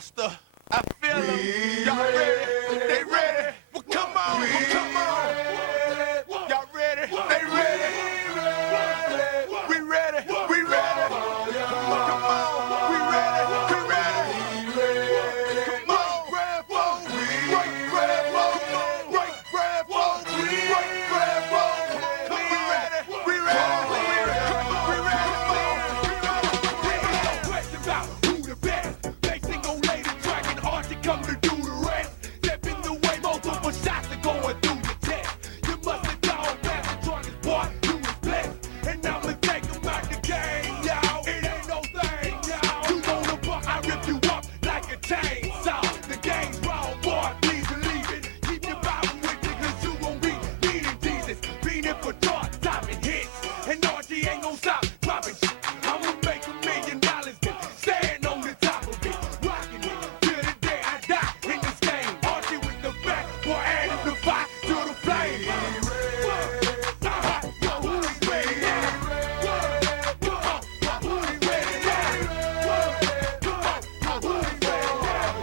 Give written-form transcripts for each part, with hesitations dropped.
monster. I feel them. Y'all ready? They ready? Well, come on, come on. Y'all ready? They ready? We ready? We ready? Come on, we ready? We ready? Come on, grab phone, right, grab phone, right, grab phone, right, grab phone. We ready? We ready? We ready? We ready? Who the best? They sing on lady dragon art to come to do the rest. Step in the way, multiple shots are going through the test. You must have gone past the strongest boy, you was blessed. And I'ma take him out the game, y'all. It ain't no thing, y'all. You wanna buck, I rip you up like a chainsaw. The game's wrong, boy, please believe it. Keep your Bible with you, cause you gon' be needing Jesus. Beating for dark, topping hits. And RG ain't gon' stop dropping shit. I'ma make $1 million, then stand on the top of it. Rocking it till the day I die in this game. RG with the back, boy, adding the fire to the flame. Yo, who's ready now? Who's ready now? Who's ready now?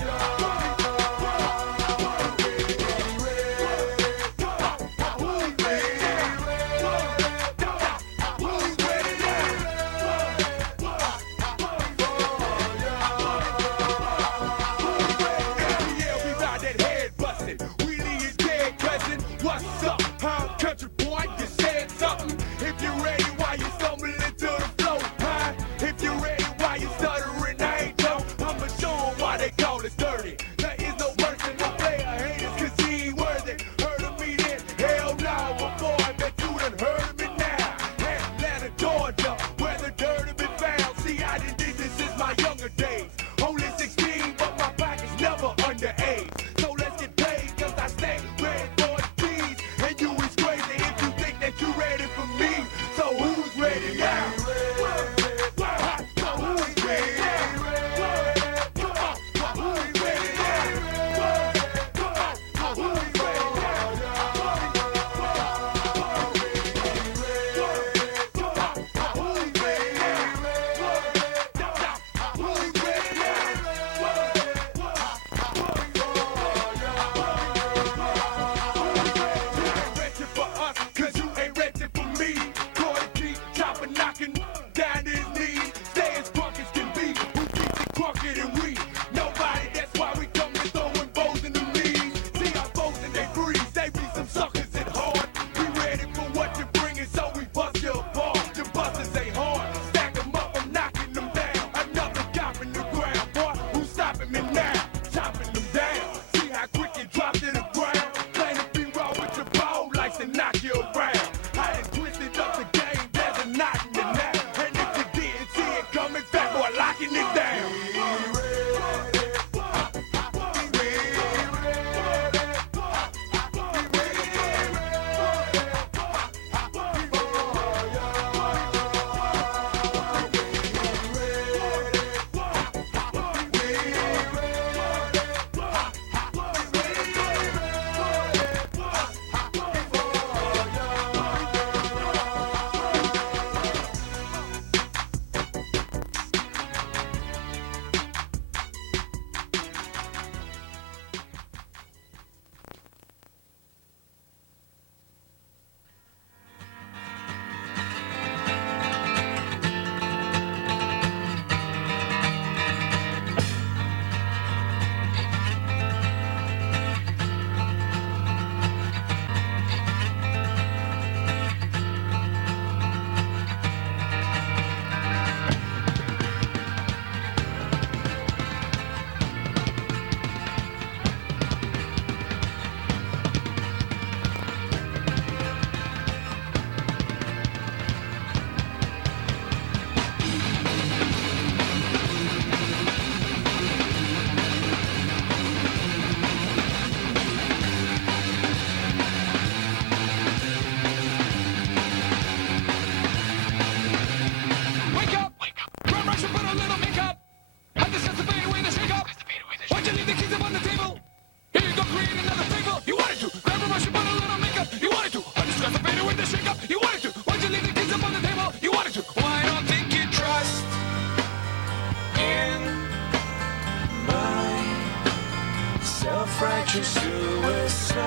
self-righteous suicide.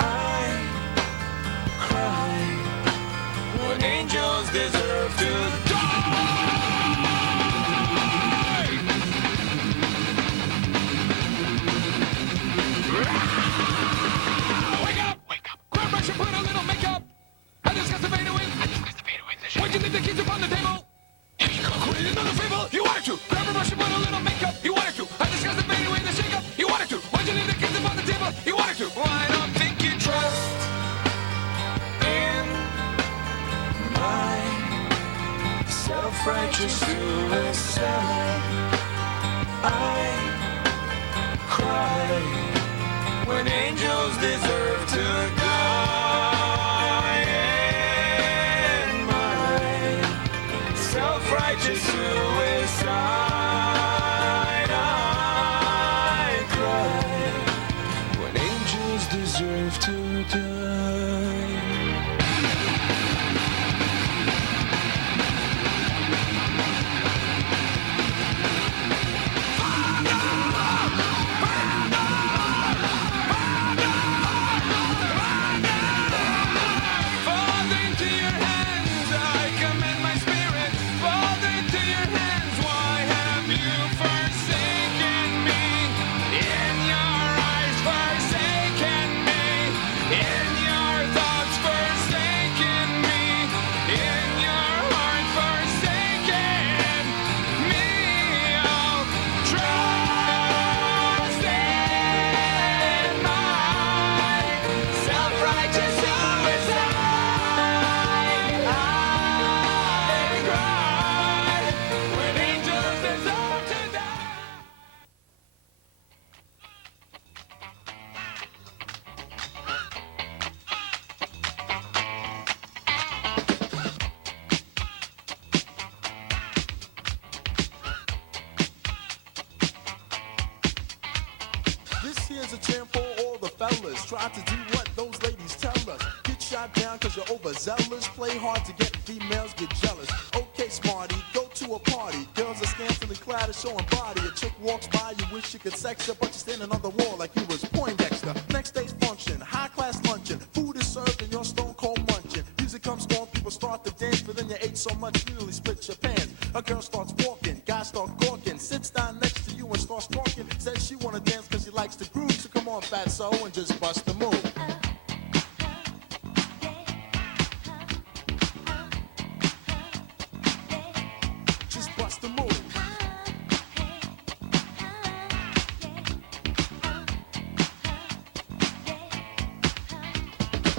I cry when angels deserve to die. Wake up! Wake up! Grab brush and put a little makeup. I discuss the fade away. Why'd you leave the keys upon the table? Here you go. Quit another fable. You wanted to. Grab a brush and put a little makeup. You wanted to. I discuss the fade away, the shake up. You wanted to. Why'd you leave the keys upon the table? You wanted to. Well, I don't think you trust in my self-righteous suicide. I cry when angels deserve to die. And my self-righteous suicide. I cry when angels deserve to die. Father, into your hands I commend my spirit. Father, into your hands, why have you forsaken me? In your eyes, forsaken me. In your thoughts, forsaken me. In your heart, forsaken me. Oh, trust in my self-righteous suicide. I cry when angels deserve to die. This here's a jam for all the fellas. Try to do what those ladies tell us. Get shot down cause you're overzealous. Play hard to get females, get jealous. Okay, smarty, go to a party. Girls are scantily clad and showing body. A chick walks by, you wish you could sex her, but you're standing on the wall like you was Poindexter. Next day's function, high class luncheon. Food is served and you're stone cold munching. Music comes on, people start to dance, but then you ate so much you nearly split your pants. A girl starts walking, guys start gawking, sits down next to you and starts talking. Says she wanna dance cause she likes to groove, so come on fatso and just bust the move. Just bust the move.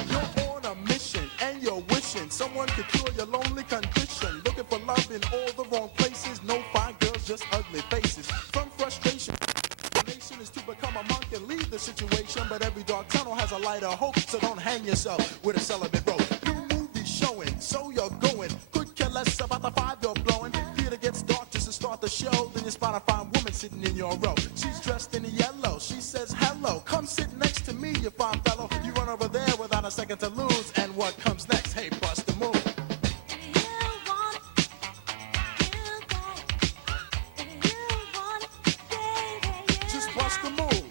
You're on a mission and you're wishing someone could cure your lonely condition. Looking for love in all the wrong places. No fine girls, just ugly faces. From frustration, the nation is to become a monk and leave the situation. But every dark tunnel has a light of hope, so don't hang yourself with a celibate rope. New movie showing, so you're going. Could care less about the five you're blowing. Theater gets dark just to start the show. Then you spot a fine woman sitting in your row. She's dressed in yellow. She says hello. Come sit next to me, you fine fellow. You run over there without a second to lose. And what comes next? Hey, bust the move. Just bust the move.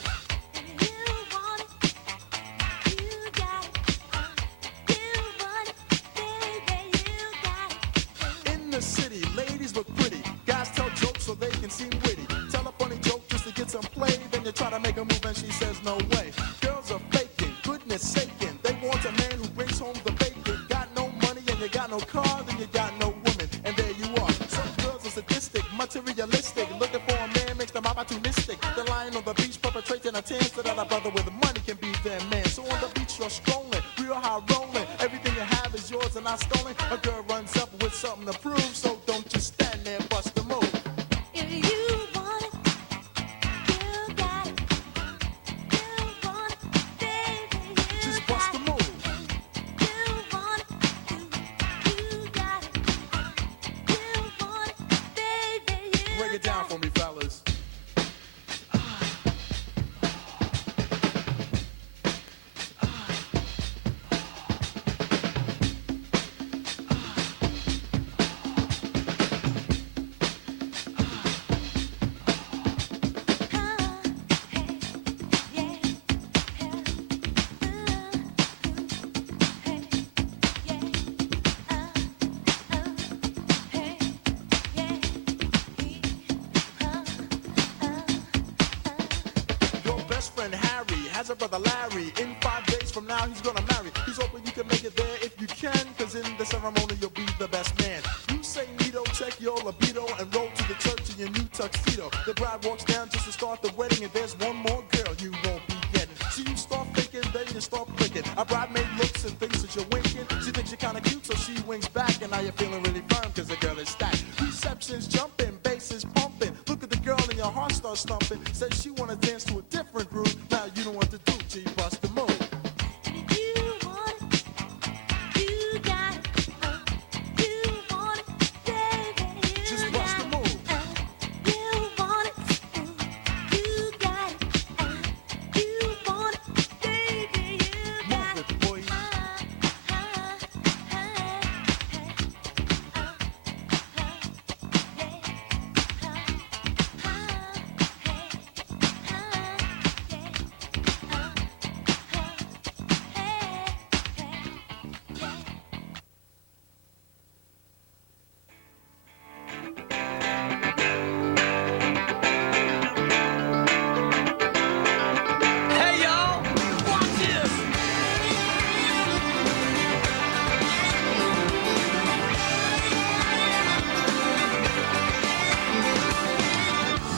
In the city, ladies look pretty. Guys tell jokes so they can seem witty. Tell a funny joke just to get some play. Then you try to make a move and she says no way. Girls are faking, goodness saking. They want a man who brings home the bacon. Got no money and you got no car, then you got no woman. And there you are. Some girls are sadistic, materialistic. Looking for a man makes them opportunistic. They're lying on the beach perpetrating a tan so that a brother with money can be their man. So on the beach you're strolling, real high rolling. Everything you have is yours and not stolen. A girl runs up with something to prove, so don't just stand there and bust the move. If you want it, you got it. You has a brother Larry. In 5 days from now, he's gonna marry. He's hoping you can make it there if you can, cause in the ceremony you'll be the best man. You say neato, check your libido, and roll to the church in your new tuxedo. The bride walks down just to start the wedding, and there's one more girl you won't be getting. So you start thinking, then you start blinking. A bridemaid looks and thinks that you're winking. She thinks you're kinda cute, so she winks back, and now you're feeling really firm, cause the girl is stacked. Reception's jumping, bass is pumping. Look at the girl and your heart starts thumping. Says she wanna dance to a different groove. Now you know what to do till you bust the move.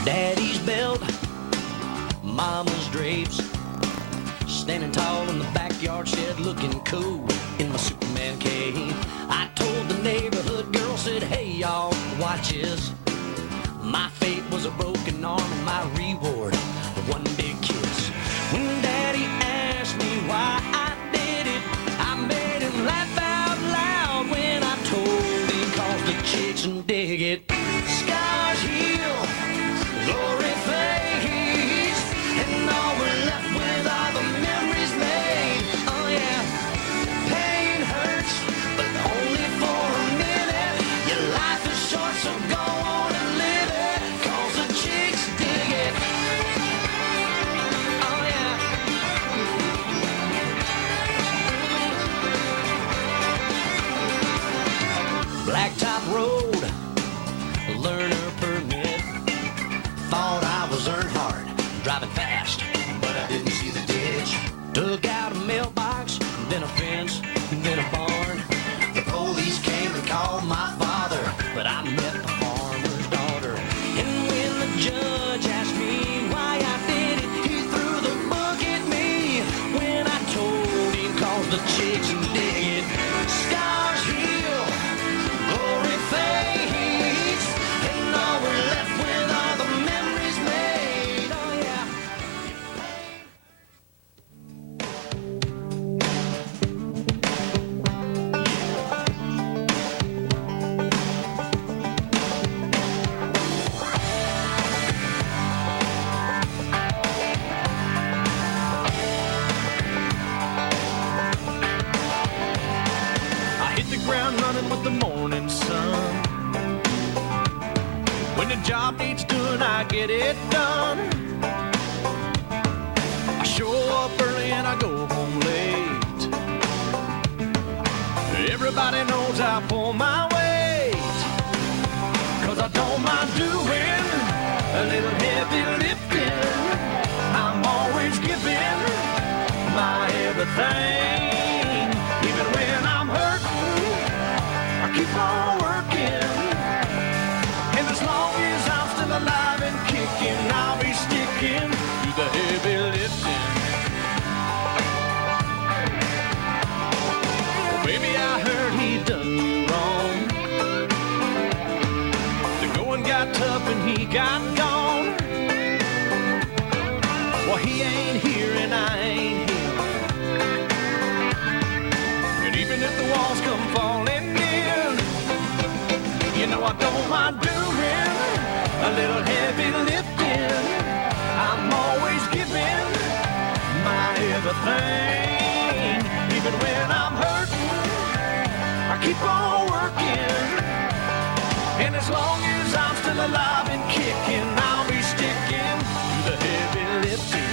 Daddy's belt, Mama's drapes, standing tall in the backyard shed looking cool in my Superman cape. I told the neighborhood girl, said, hey y'all, watch this. My fate was a broken arm and my reward, one big kiss. When Daddy asked me why I did it, I made him laugh out loud when I told him, cause the chicks dig it. Scars heal, glory fades, and all we're left with are the memories made. Oh yeah, pain hurts, but only for a minute. Your life is short, so go on and live it, cause the chicks dig it. Oh yeah. Blacktop road, learner permit. Thought I was Earnhardt, driving fast, but I didn't see the ditch. Took out a mailbox, then a fence, then a barn. The police came and called my father, but I met the farmer's daughter. And when the judge asked me why I did it, he threw the book at me. When I told him, cause the chicks dig it. Scars heal, glory fades, and all we're left with are the memories made. Oh yeah. I hit the ground running with the morning sun. When the job needs doing, I get it done. I show up early and I go home late. Everybody knows I pull my weight, cause I don't mind doing a little heavy lifting. I'm always giving my everything. Even when I'm hurting, I keep on working. And as long as I'm still alive and kicking, I'll be sticking to the heavy lifting. Oh, baby, I heard he done you wrong. The going got tough and he got gone. Well, he ain't here and I ain't him. And even if the walls come falling in, you know I don't mind doing a little heavy lifting. I'm always giving my everything. Even when I'm hurting, I keep on working. And as long as I'm still alive and kicking, I'll be sticking to the heavy lifting.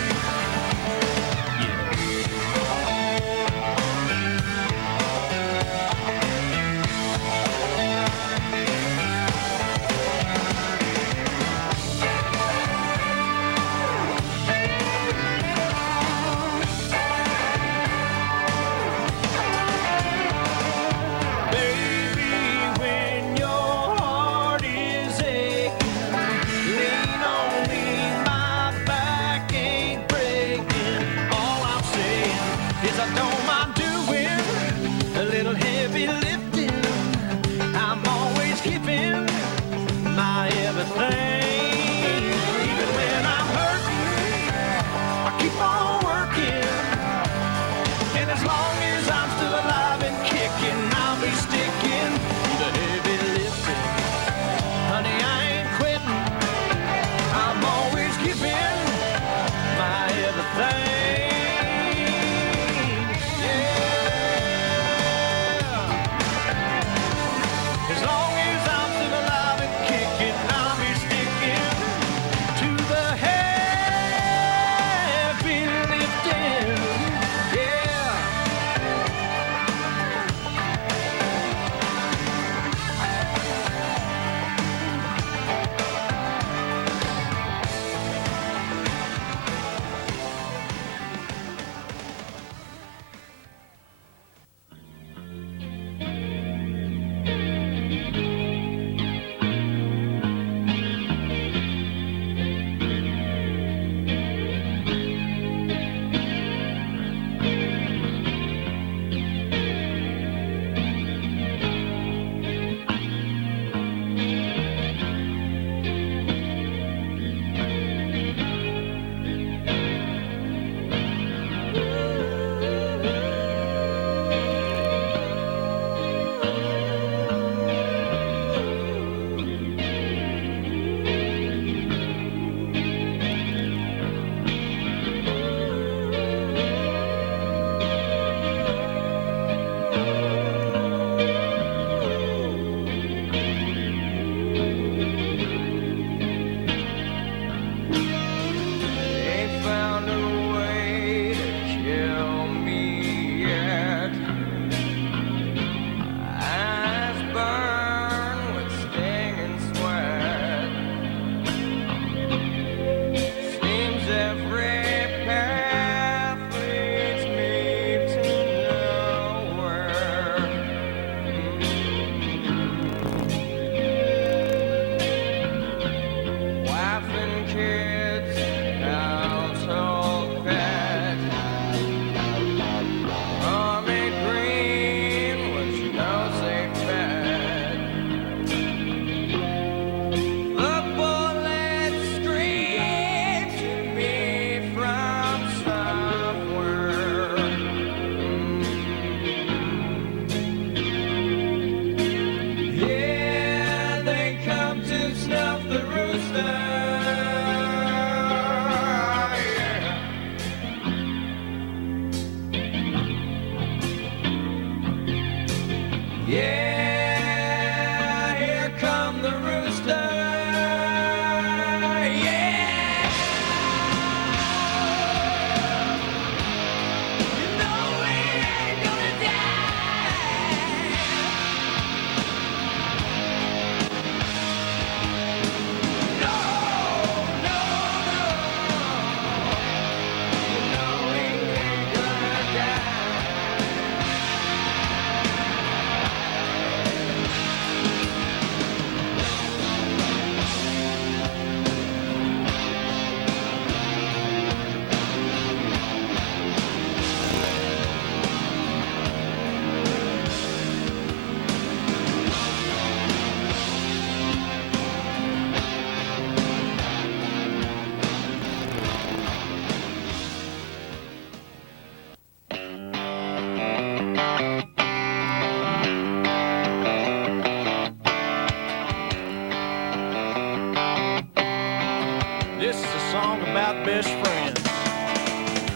song about best friends.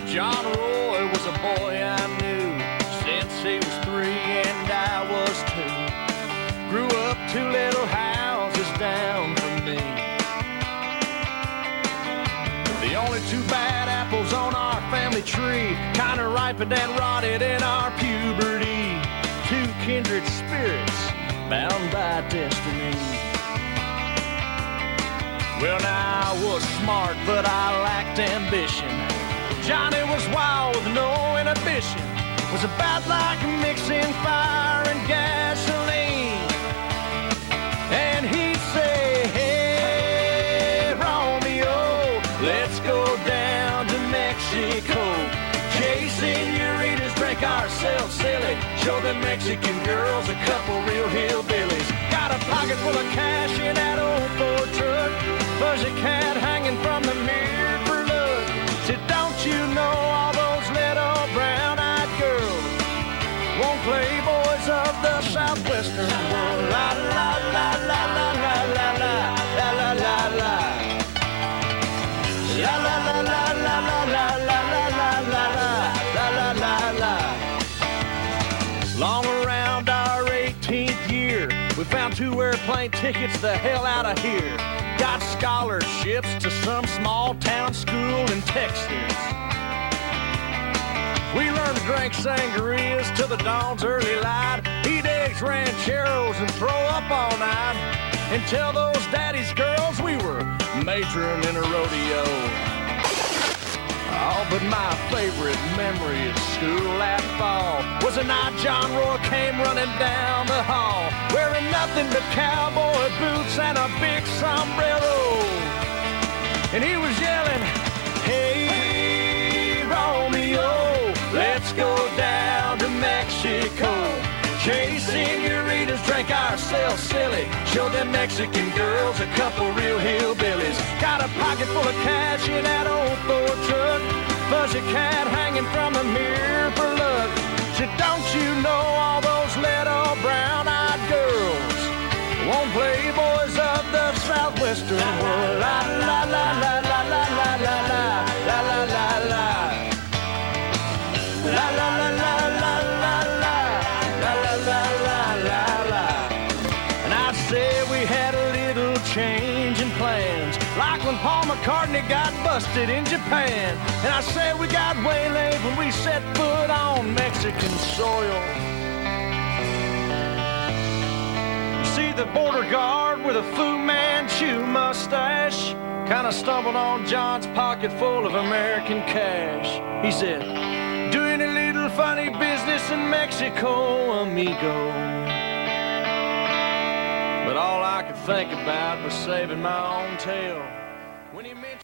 John Roy was a boy I knew since he was 3 and I was 2. Grew up 2 little houses down from me. The only 2 bad apples on our family tree, kinda ripened and rotted in our puberty. 2 kindred spirits bound by destiny. Well, now I was smart, but I lacked ambition. Johnny was wild with no inhibition. Was about like mixing fire and gasoline. And he'd say, hey, Romeo, let's go down to Mexico. Chase senoritas, drink ourselves silly. Show the Mexican girls a couple real hillbillies. Got a pocket full of cash in that old Ford truck. Fuzzy cat hanging from the mirror for luck. Said, don't you know all those little brown-eyed girls won't play boys of the southwestern world? La la la la la la la la la la la la. La la la la la la la la la la la la la la. Long around our 18th year, we found 2 airplane tickets the hell out of here. Got scholarships to some small town school in Texas. We learned to drink sangrias till the dawn's early light, eat eggs, rancheros, and throw up all night, and tell those daddy's girls we were majoring in a rodeo. Oh, but my favorite memory of school that fall was the night John Roy came running down the hall, wearing nothing but cowboy boots and a big sombrero. And he was yelling, hey, Romeo, let's go down to Mexico. Chase senoritas, drink ourselves silly. Show them Mexican girls a couple real hillbillies. Got a pocket full of cash in that old Ford truck. Fuzzy cat hanging from the mirror for luck. Said, don't you know all those little brown-eyed girls won't play boys of the southwestern world? La la la la la la la la la la la la la. La la la la la la la la la la la la. And I said we had a little change in plans, like when Paul McCartney got busted in Japan. And I said we got waylaid when we set foot on Mexican soil. You see the border guard with a Fu Manchu mustache kinda stumbled on John's pocket full of American cash. He said, doing a little funny business in Mexico, amigo. But all I could think about was saving my own tail when he mentioned.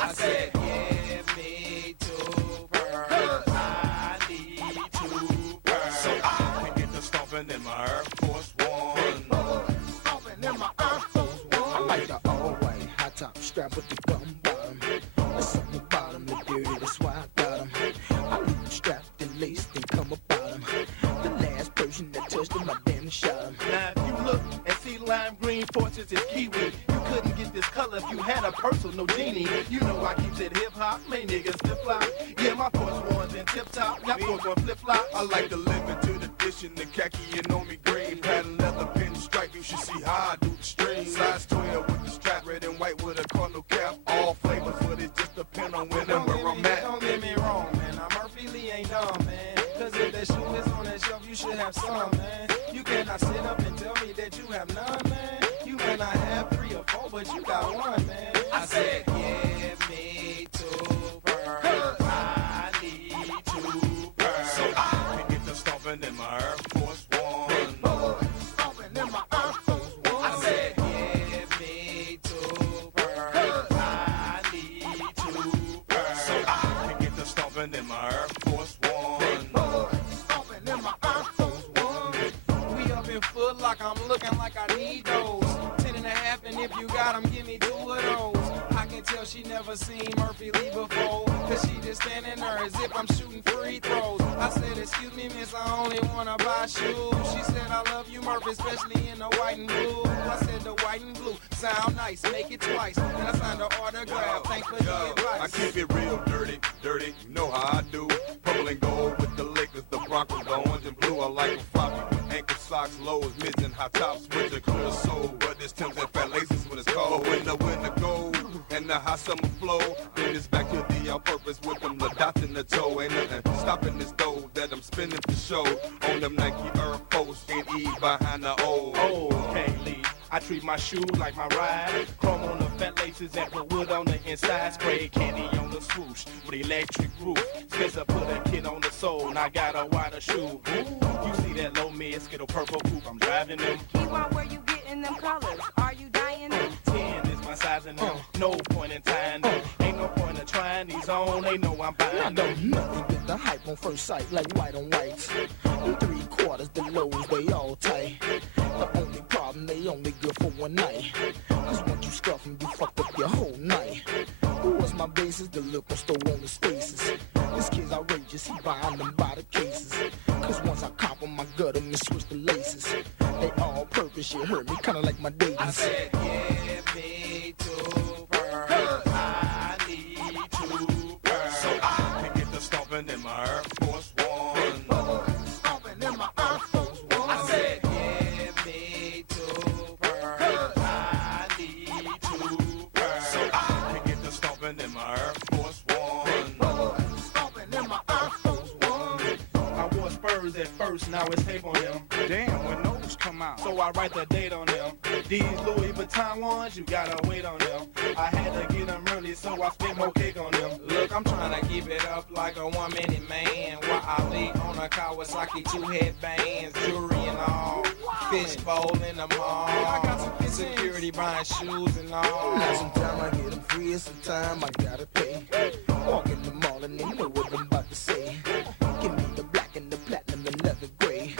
I said, give me 2 pearls. I need 2 pearls. So I can get the stomping in my Air Force One. Stomping in my Air Force One. I like the all-white high top strap with the gum bottom. There's something about 'em that dirty, that's why I got 'em. I leave 'em strapped and laced and come about 'em. The last person that touched 'em, I damn shot 'em. Now if you look and see lime green fortunes is kiwi, you couldn't get this color if you had a purse or no genie. You know I keeps it hip hop, man niggas flip flop. Yeah, my Force Ones in tip top, got Force One flip flop. I like the limited edition, the khaki and on me green. Pattern leather pinstripe, you should see how I do the string. Size 12 with the strap, red and white with a cardinal cap. All flavors, but it just depends on when and where I'm at. Don't get me wrong, man. I'm Murphy Lee ain't dumb, man. Cause if that shoe is on that shelf, you should have some, man. You cannot sit up and tell me that you have none, man. You may not have 3 or 4, but you got 1, man. I said, give me 2 pearls. I need 2 pearls. So I can get the stomping in my Air Force One. Stomping in my Air Force One. I said, give me 2 pearls. I need 2 pearls. So I can get the stomping in my Air Force One. Stomping in my Air Force One. look like I'm looking like I need those. 10 and a half, and if you got 'em, give me 2 of those. I can tell she never seen Murphy Lee before, cause she just standing there as if I'm shooting free throws. I said, excuse me, miss, I only wanna buy shoes. She said, I love you, Murphy, especially in the white and blue. I said, the white and blue sound nice, make it twice. And I signed the autograph, thanks for the advice. I keep it real dirty, dirty, you know how I do. Purple and gold with the Lakers, the Broncos, the orange and blue. I like them floppy with ankle socks, lows, mids and high tops with the clear soul. But it's Tim's and fat laces when it's cold. But when the winter gold and the hot summer flow, then it's back to the all-purpose with them the dots in the toe. Ain't nothing stopping this dough that I'm spinning for show. On them Nike Air Force and E behind the O. Oh, okay, Lee. I treat my shoes like my ride. Chrome on the fat laces and put wood on the inside. Spray candy on the swoosh with electric roof. Spencer put a kid on the sole and I got a wider shoe. Ooh, you see that low mid Skittle purple coupe? I'm driving them. Keyword, where you getting them colors? Are you dying them? 10 is my size in them. No point in tying them. Ain't no point in trying these on. They know I'm I buying know them. nothing but the hype on first sight, like white on whites. 3/4, the lows, they all tight. The only problem, they only good for one night. Cause once you scuff them, you fucked up your whole night. Who was my basis? The liquor store on his faces. This kid's outrageous, he buying them by the cases. Cause once I cop them, I gut them and switch the laces. They all purpose, shit hurt me, kinda like my dating. I said, give me 2 pearls. I need 2 pearls. So I can get the stomping in my Air Force One. Stomping in my Air Force One. I said, give me 2 pearls. I need 2 pearls. So I can get the stomping in my Air Force One. Stomping in my Air Force One. I wore Spurs at first, now it's tape on them. Damn, when those come out. So I write the date on them. These Louis Vuitton ones, you gotta wait on them. I had to get them early, so I spent more cake on them. Look, I'm trying to keep it up like a 1-minute man. While I lean on a Kawasaki, 2 headbands, jewelry and all. Fishbowl in the mall. I got some security buying shoes and all. Now sometimes I get them free and sometimes I gotta pay. Walk in the mall and they know what I'm about to say. Give me the black and the platinum and leather gray.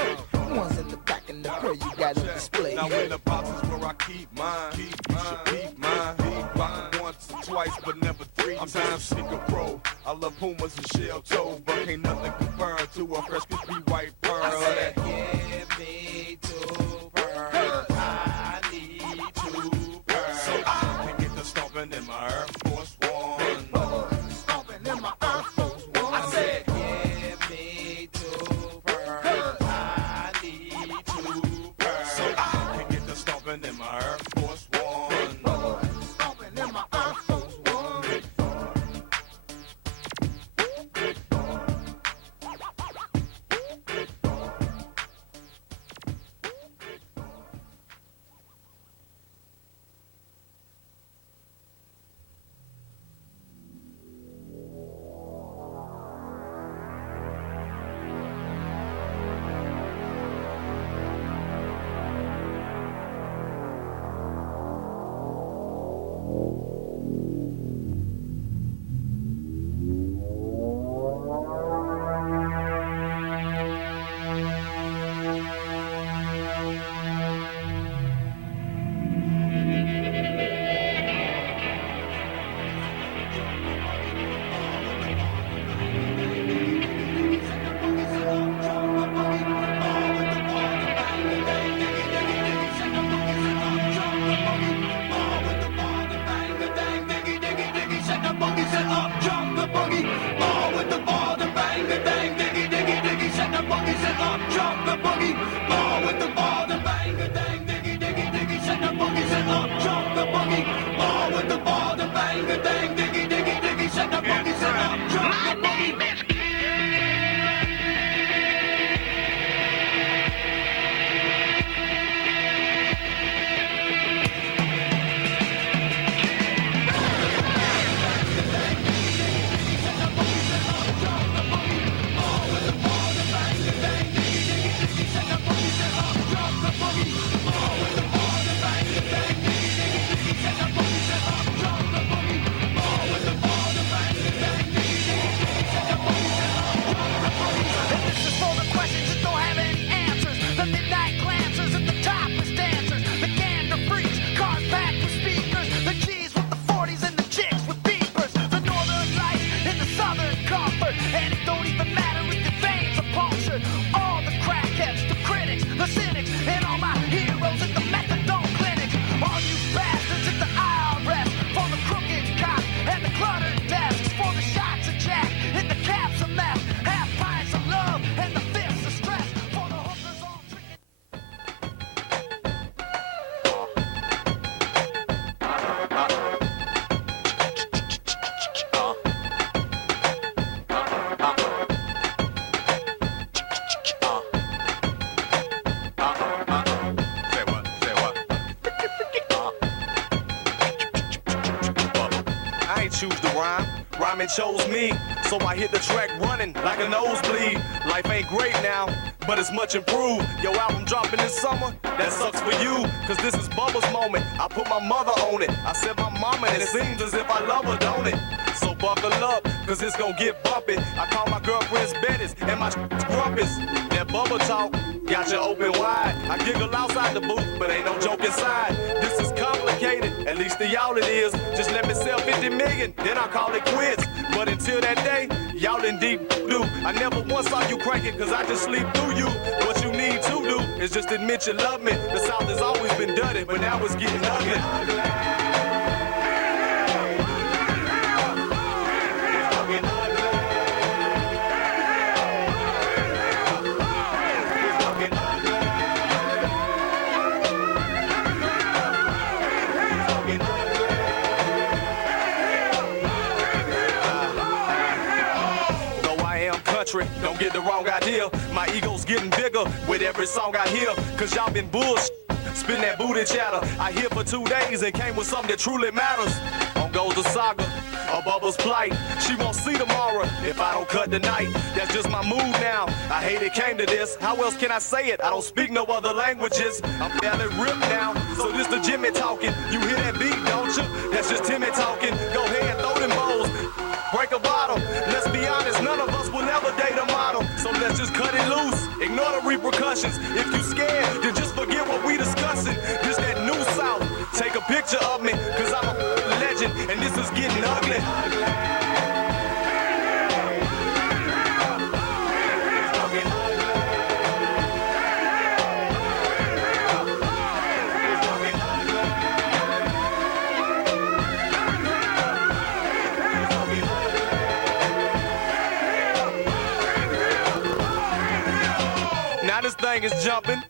Ones in the back and the pearl you got on display. Now in the boxes where I keep mine, you should peep mine. Rock once or twice, but never 3 times. I'm sneaker pro. I love Pumas and shell toe, but can't nothing compare to a fresh crispy white pearl. I said, give me 2 pearls. I need 2 pearls. So I can get the stomping in my Air Force One. Stomping in my Air Force One. I said, give me 2 pearls. I need 2 pearls. So I can get the stomping in my Air Force One. Stomping in my Air Force One. choose the rhyme. Rhyming chose me, so I hit the track running like a nosebleed. Life ain't great now, but it's much improved. Your album dropping this summer, that sucks for you, cause this is Bubba's moment. I put my mother on it, I said my mama, and it seems as if I love her, don't it? So buckle up, cause it's gon' get bumpin'. I call my girlfriends Bettis and my grumpets. That Bubba talk got you open wide. I giggle outside the booth, but ain't no joke inside. This is complicated, at least to y'all it is. Just let me sell 50 million, then I call it quits. But until that day, y'all in deep do. I never once saw you cranking, cause I just sleep through you. What you need to do is just admit you love me. The South has always been dirty, but now it's getting ugly. Don't get the wrong idea, my ego's getting bigger with every song I hear. Cause y'all been bullshit, spin that booty chatter. I here for 2 days and came with something that truly matters. On goes the saga, a Bubba's plight. She won't see tomorrow if I don't cut tonight. That's just my mood now, I hate it came to this. How else can I say it? I don't speak no other languages. I'm fairly ripped now, so this the Jimmy talking. You hear that beat, don't you? That's just Timmy talking. Go ahead, throw them bowls, break a bottle. Let's be honest, none of us will ever date a model. So let's just cut it loose, ignore the repercussions. If you scared, then just forget what we discussing. This that new South, take a picture of me, cause I'm a legend, and this is getting ugly. This thing is jumping,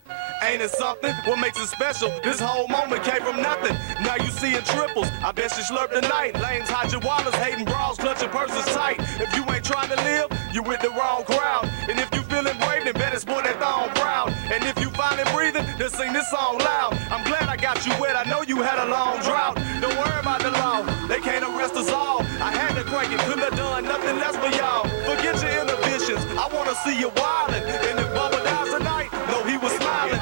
ain't it something? What makes it special? This whole moment came from nothing. Now you see it triples, I bet you slurp tonight. Lames, hide your wallets, hating bras, clutching purses tight. If you ain't trying to live, you with the wrong crowd. And if you feeling brave, then better sport that thong proud. And if you find it breathing, then sing this song loud. I'm glad I got you wet, I know you had a long drought. Don't worry about the law, they can't arrest us all. I had to crank it, couldn't have done nothing less for y'all. Forget your inhibitions, I wanna see you wildin'. And if Bubba dies tonight, no, he was smiling.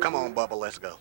Come on, Bubba, let's go.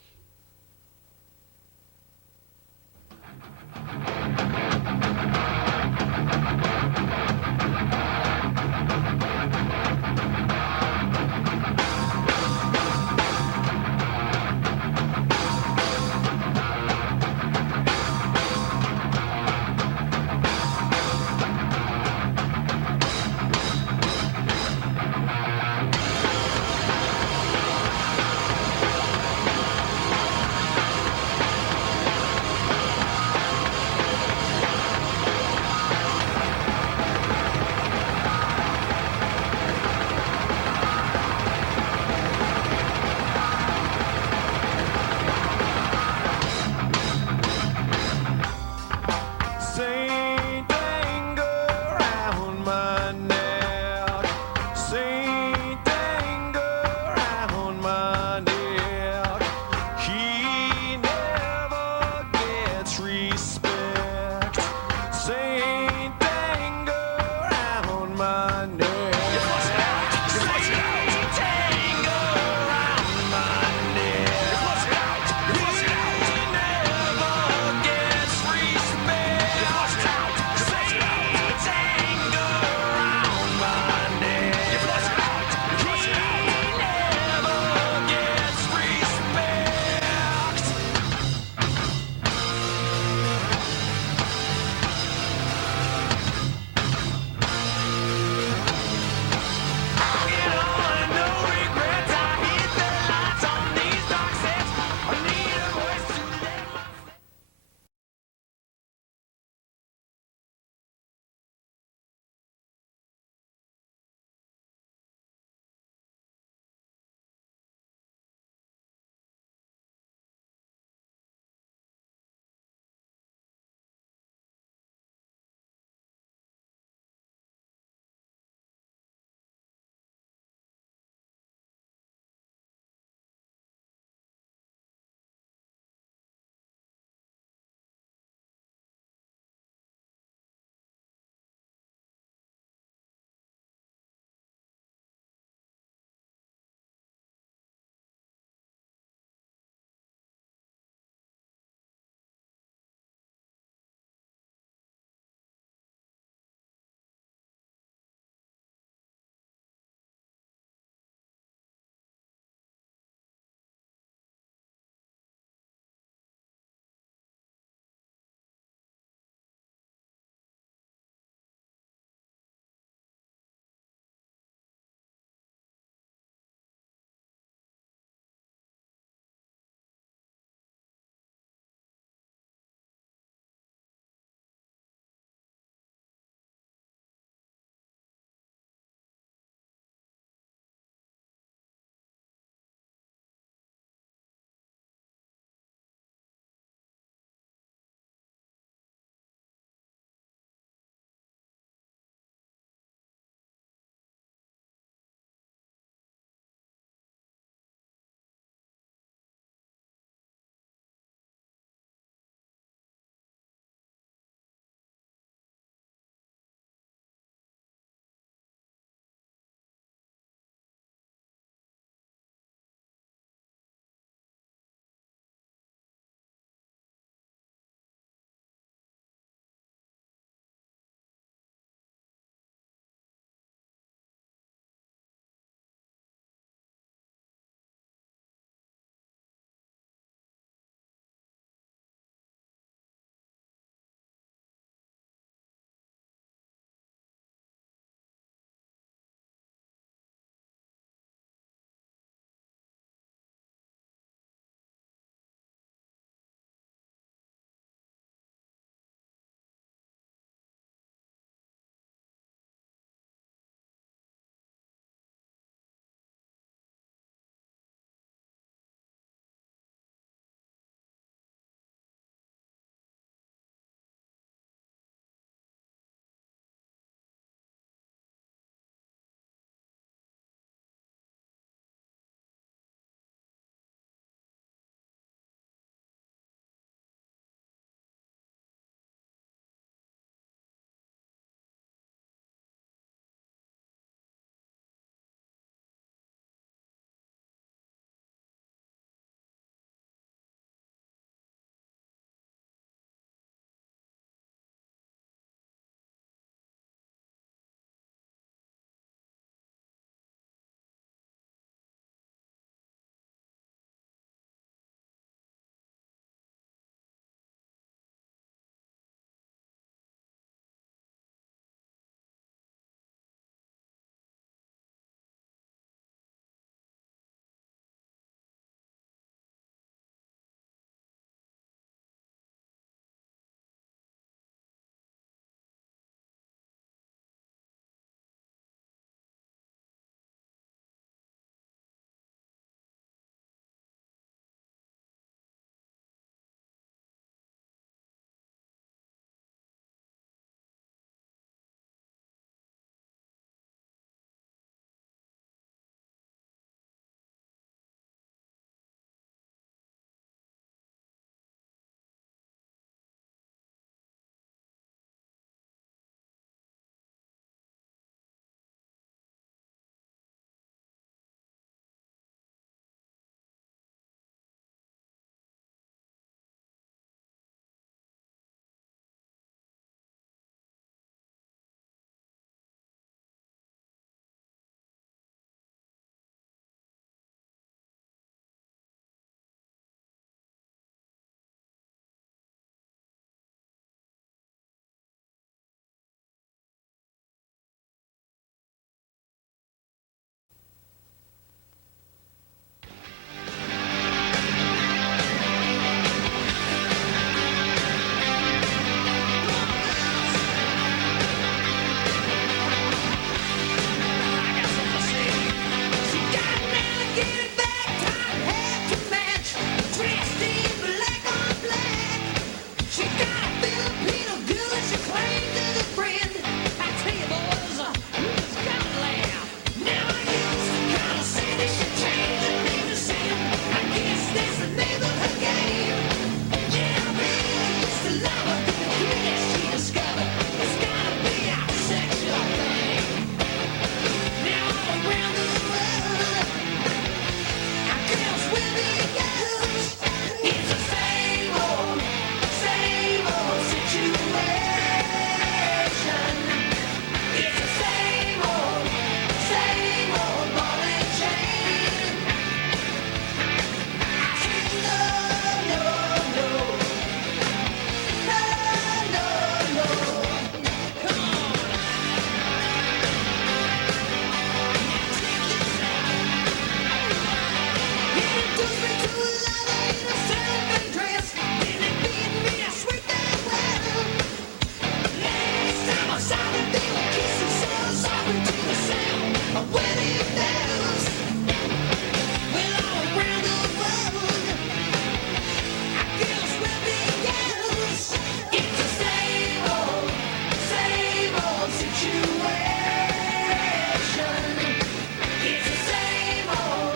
It's the same old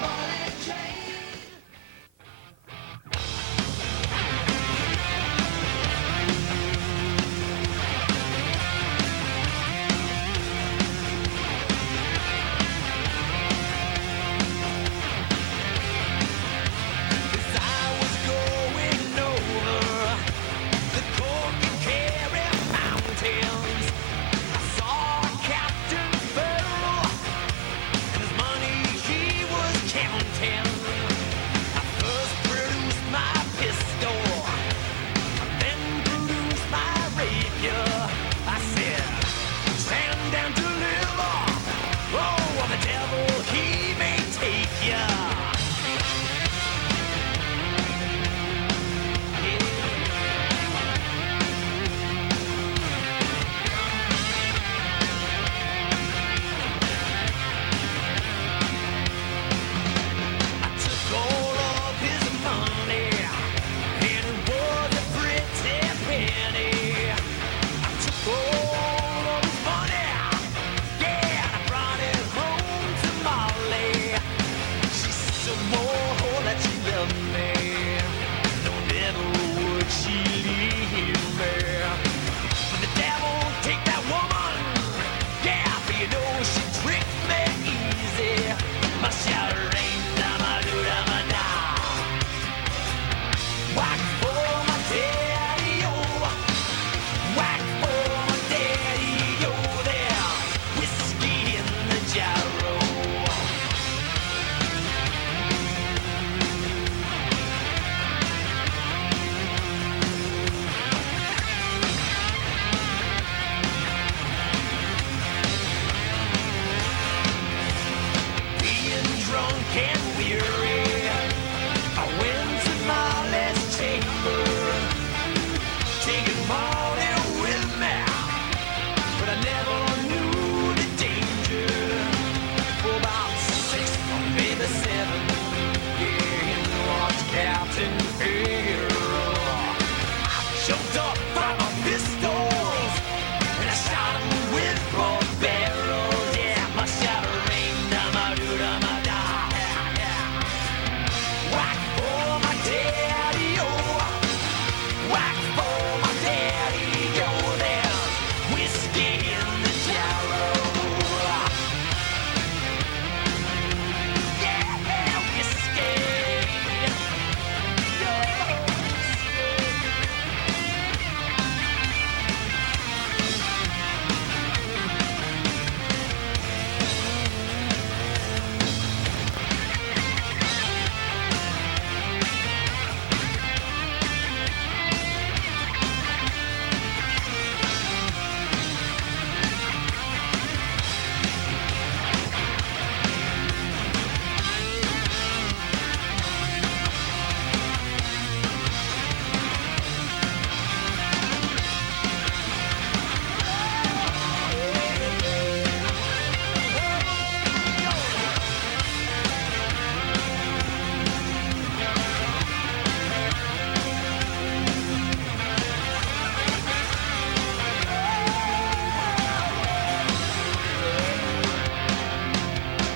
ball and chain. As I was going over the Cork and Kerry mountains, I saw Captain Farrell and his money he was counting. I first produced my pistol, then produced my rapier. I said, stand and deliver. Oh, the devil, he may take ya. I took all of his money, and it was a pretty penny. I took all of his money, yeah, and I brought it home to Molly. She swore that she loved me, no, never would she leave me. But the devil take that woman, yeah, for you know she tricked me easy. My shout rain, da-ma-do-da-ma-da. Whack for my daddy-o, whack for my daddy-o. There's whiskey in the gyro. Being drunk and weary, I went to Molly's chamber, taking Molly with me, but I never knew the danger. For about 6 or maybe 7, yeah, in walked Captain Farrell. I jumped up from my pistols and I shot him with both barrels. Yeah, my shot rained down my do-da-ma-da. Whack for my daddy-o, whack for my daddy-o. There's whiskey in the gyro. Yeah, whiskey.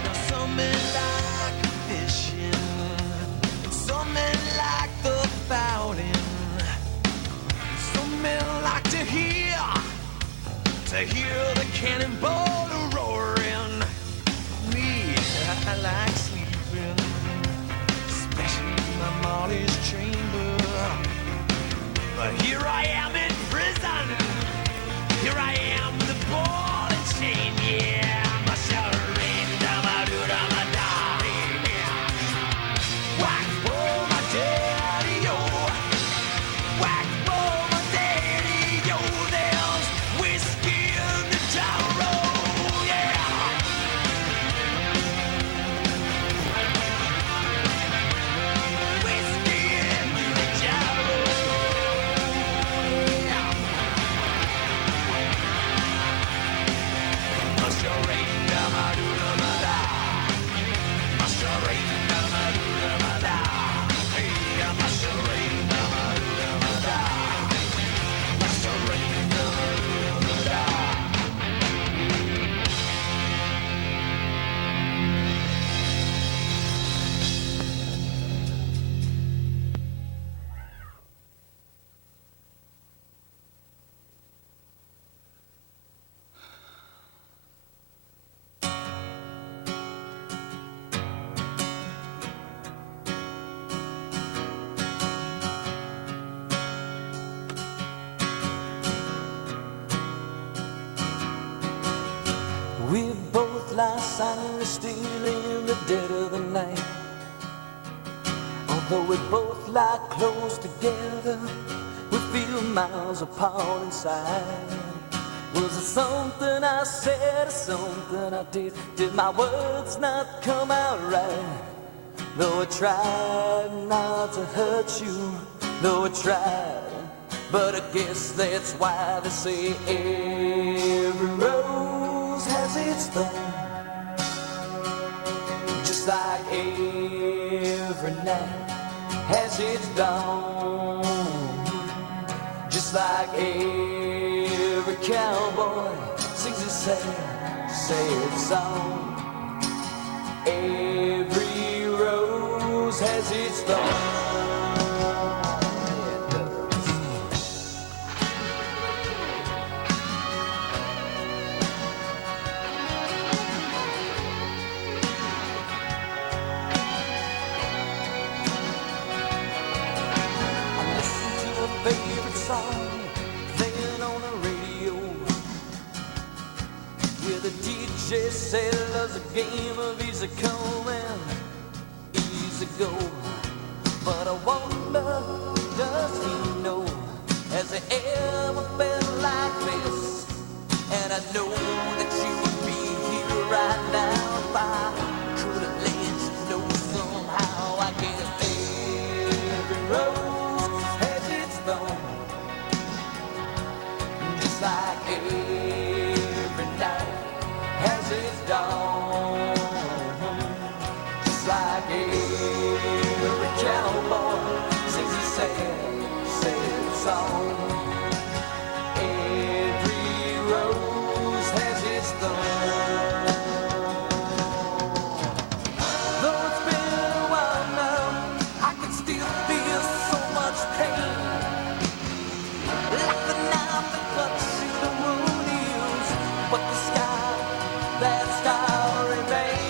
Now some men like fishing, and some men like the fountain. Some men like to hear the cannonball roaring. Me, I like sleeping, especially in my Molly's chamber. But here I am in prison. Here I am, the ball and chain, yeah. My shout rain, da-ma-do-da-ma-da. Whack for my daddy-o, whack for my daddy-o. There's whiskey in the gyro, yeah. Whiskey in the gyro. still in the dead of the night. Although we both lie close together, we feel miles apart inside. Was it something I said or something I did? Did my words not come out right? Though I tried not to hurt you, though I tried, but I guess that's why they say every rose has its thorn. Just like every night has its dawn. Just like every cowboy sings a sad, sad song. Every rose has its thorn. Favorite song playing on the radio, where the DJ said there's a game of easy come and easy go. But I wonder, does he know, has he ever felt like this? And I know that you would be here right now if I could have let you know somehow. I guess every rose has its thorn, just like every night has its dawn. Just like every cowboy sings a sad, sad song. Every rose has its thorn. Though it's been a while now, I can still feel so much pain. Like the knife that cuts through the wound heals, but the sky, that star remains.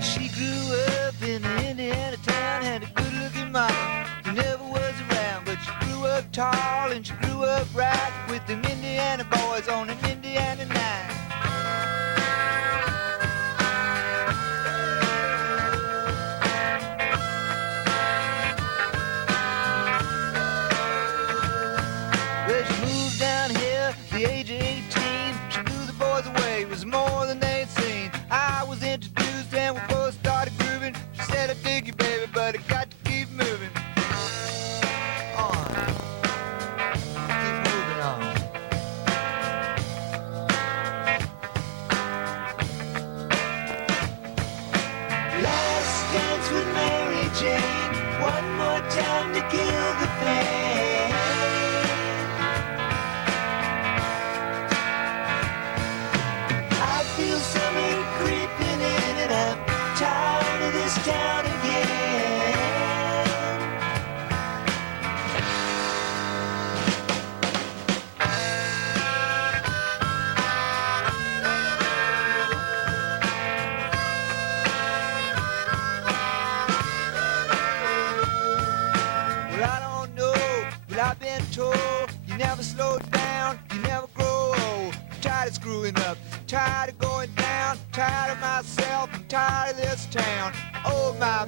She grew up in an Indiana town, had a good-looking mama who never was around, but she grew up tall and she grew up right with them Indiana boys on an Indiana night. Well, she moved down here at the age of 18. She blew the boys away, it was more than they'd seen. I was introduced and we both started grooving. She said, I dig you, baby, but I got to keep moving. On. Keep moving on. Last dance with Mary Jane. One more time to kill the pain. I feel something creeping in and I'm tired of this town again. Well, I don't know, but I've been told you never slow down, you never grow old. I'm tired of screwing up, tired of going down, tired of myself, I'm tired of this town. Oh my,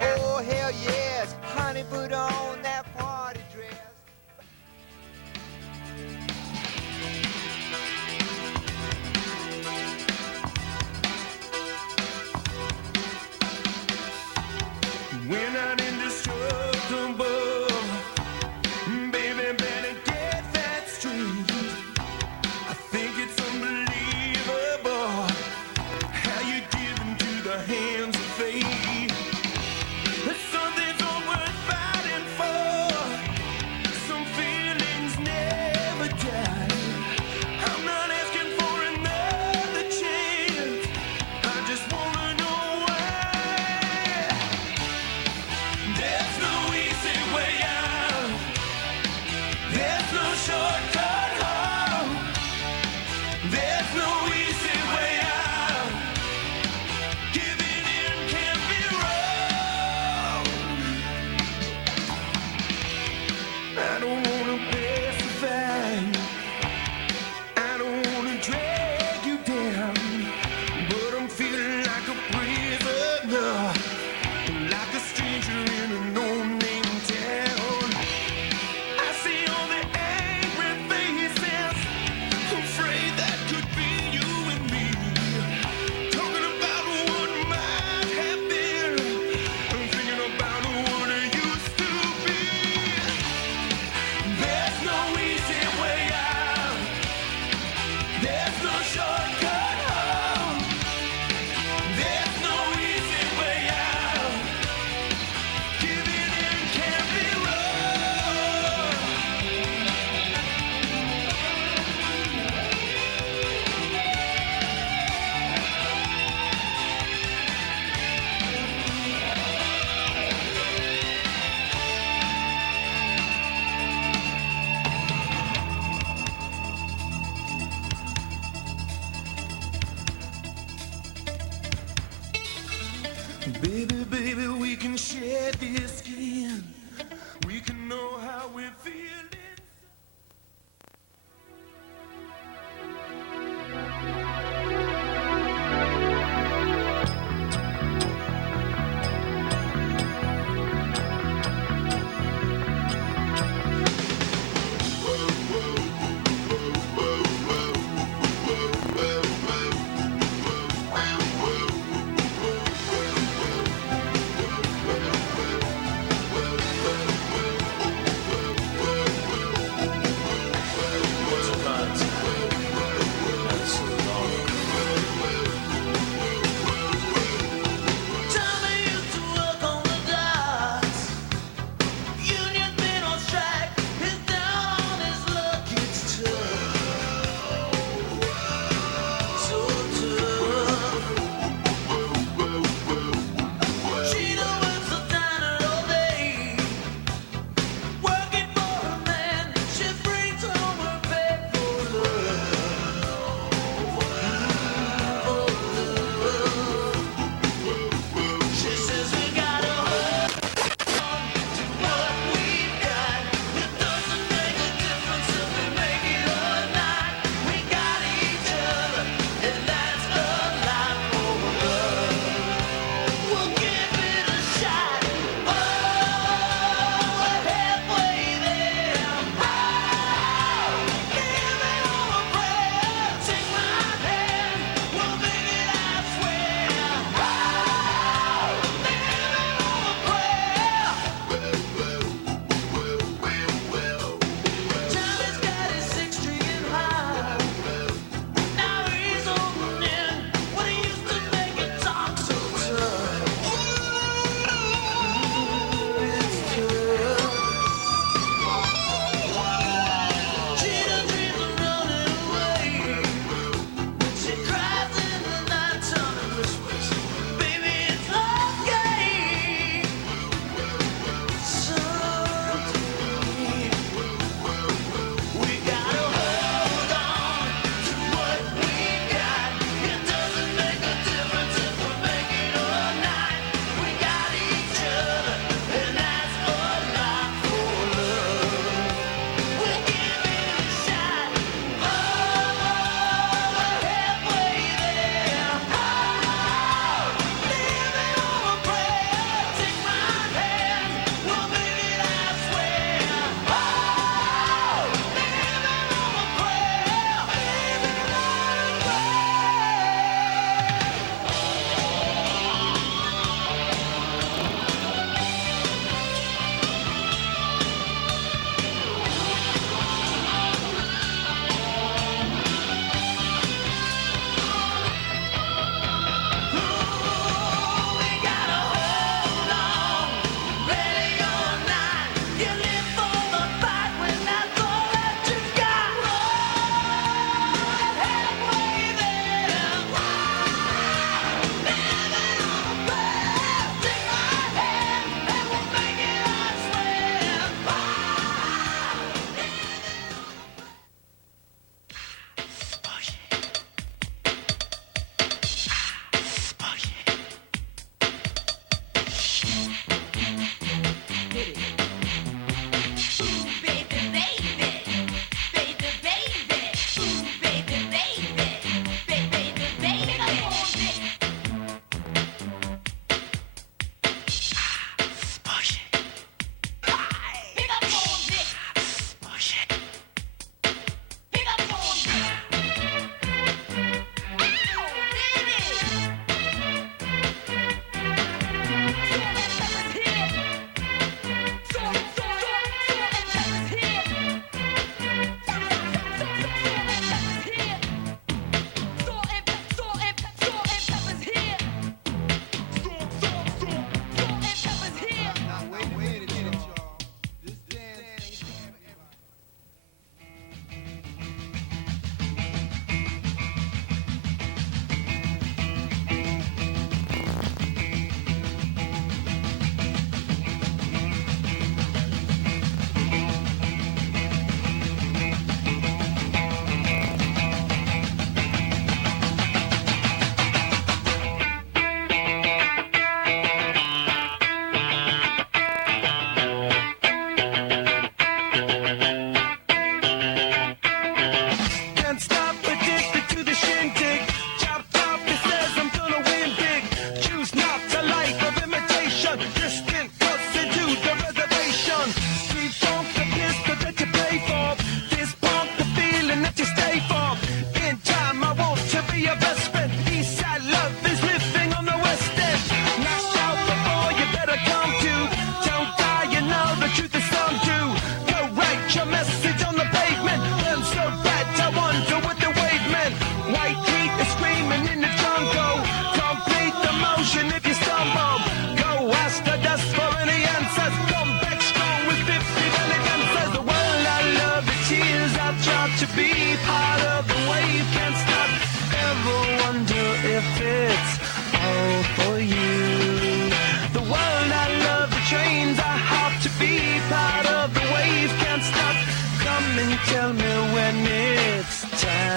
oh hell yes, honey, put on that party dress. We're not indestructible. Baby, better get that straight. I think it's unbelievable how you give into the hands of fate. Something's all worth fighting for. There's no easy way out. Giving in can't be wrong. I don't wanna pacify you. I don't wanna drag you down, but I'm feeling like a prisoner, like a stranger in a no-name town. I see all the angry faces, afraid that could be you and me, talking about what might have been, and thinking about what it used to be. There's no easy way out. There's no shortcut home. There's no easy way out. Giving in can't be wrong. Baby, baby, we can share this skin. We can know how we're feeling.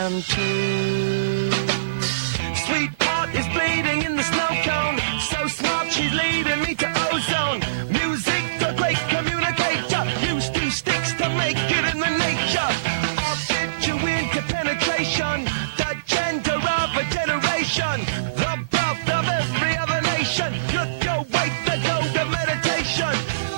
time to. Sweetheart is bleeding in the snow cone. So smart, she's leading me to ozone. Music, the great communicator. Used two sticks to make it in the nature. I'll fit you into penetration. The gender of a generation. The birth of every other nation. Look your way to go to meditation.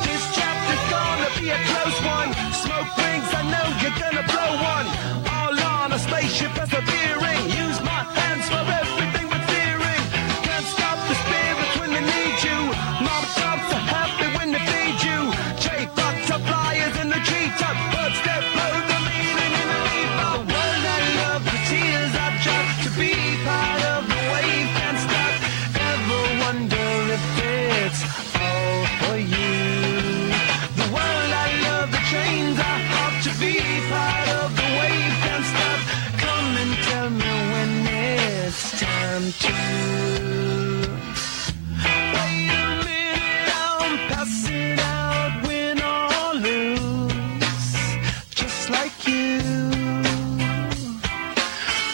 This chapter's gonna be a close one. Smoke rings, I know you're gonna blow one. All on a spaceship persevering. Use my hands for everything but fearing. Can't stop the spirits when they need you. Mom tops are happy when they feed you. J butterflies in the treetop. Birds that blow the meaning in the leaf. The world I love, the tears I drop to be part of the wave. Can't stop. Ever wonder if it's all for you? The world I love, the trains I hop to be part of the wave. Can't stop. Come and tell me when it's time to. Wait a minute, I'm passing out, win or lose, just like you.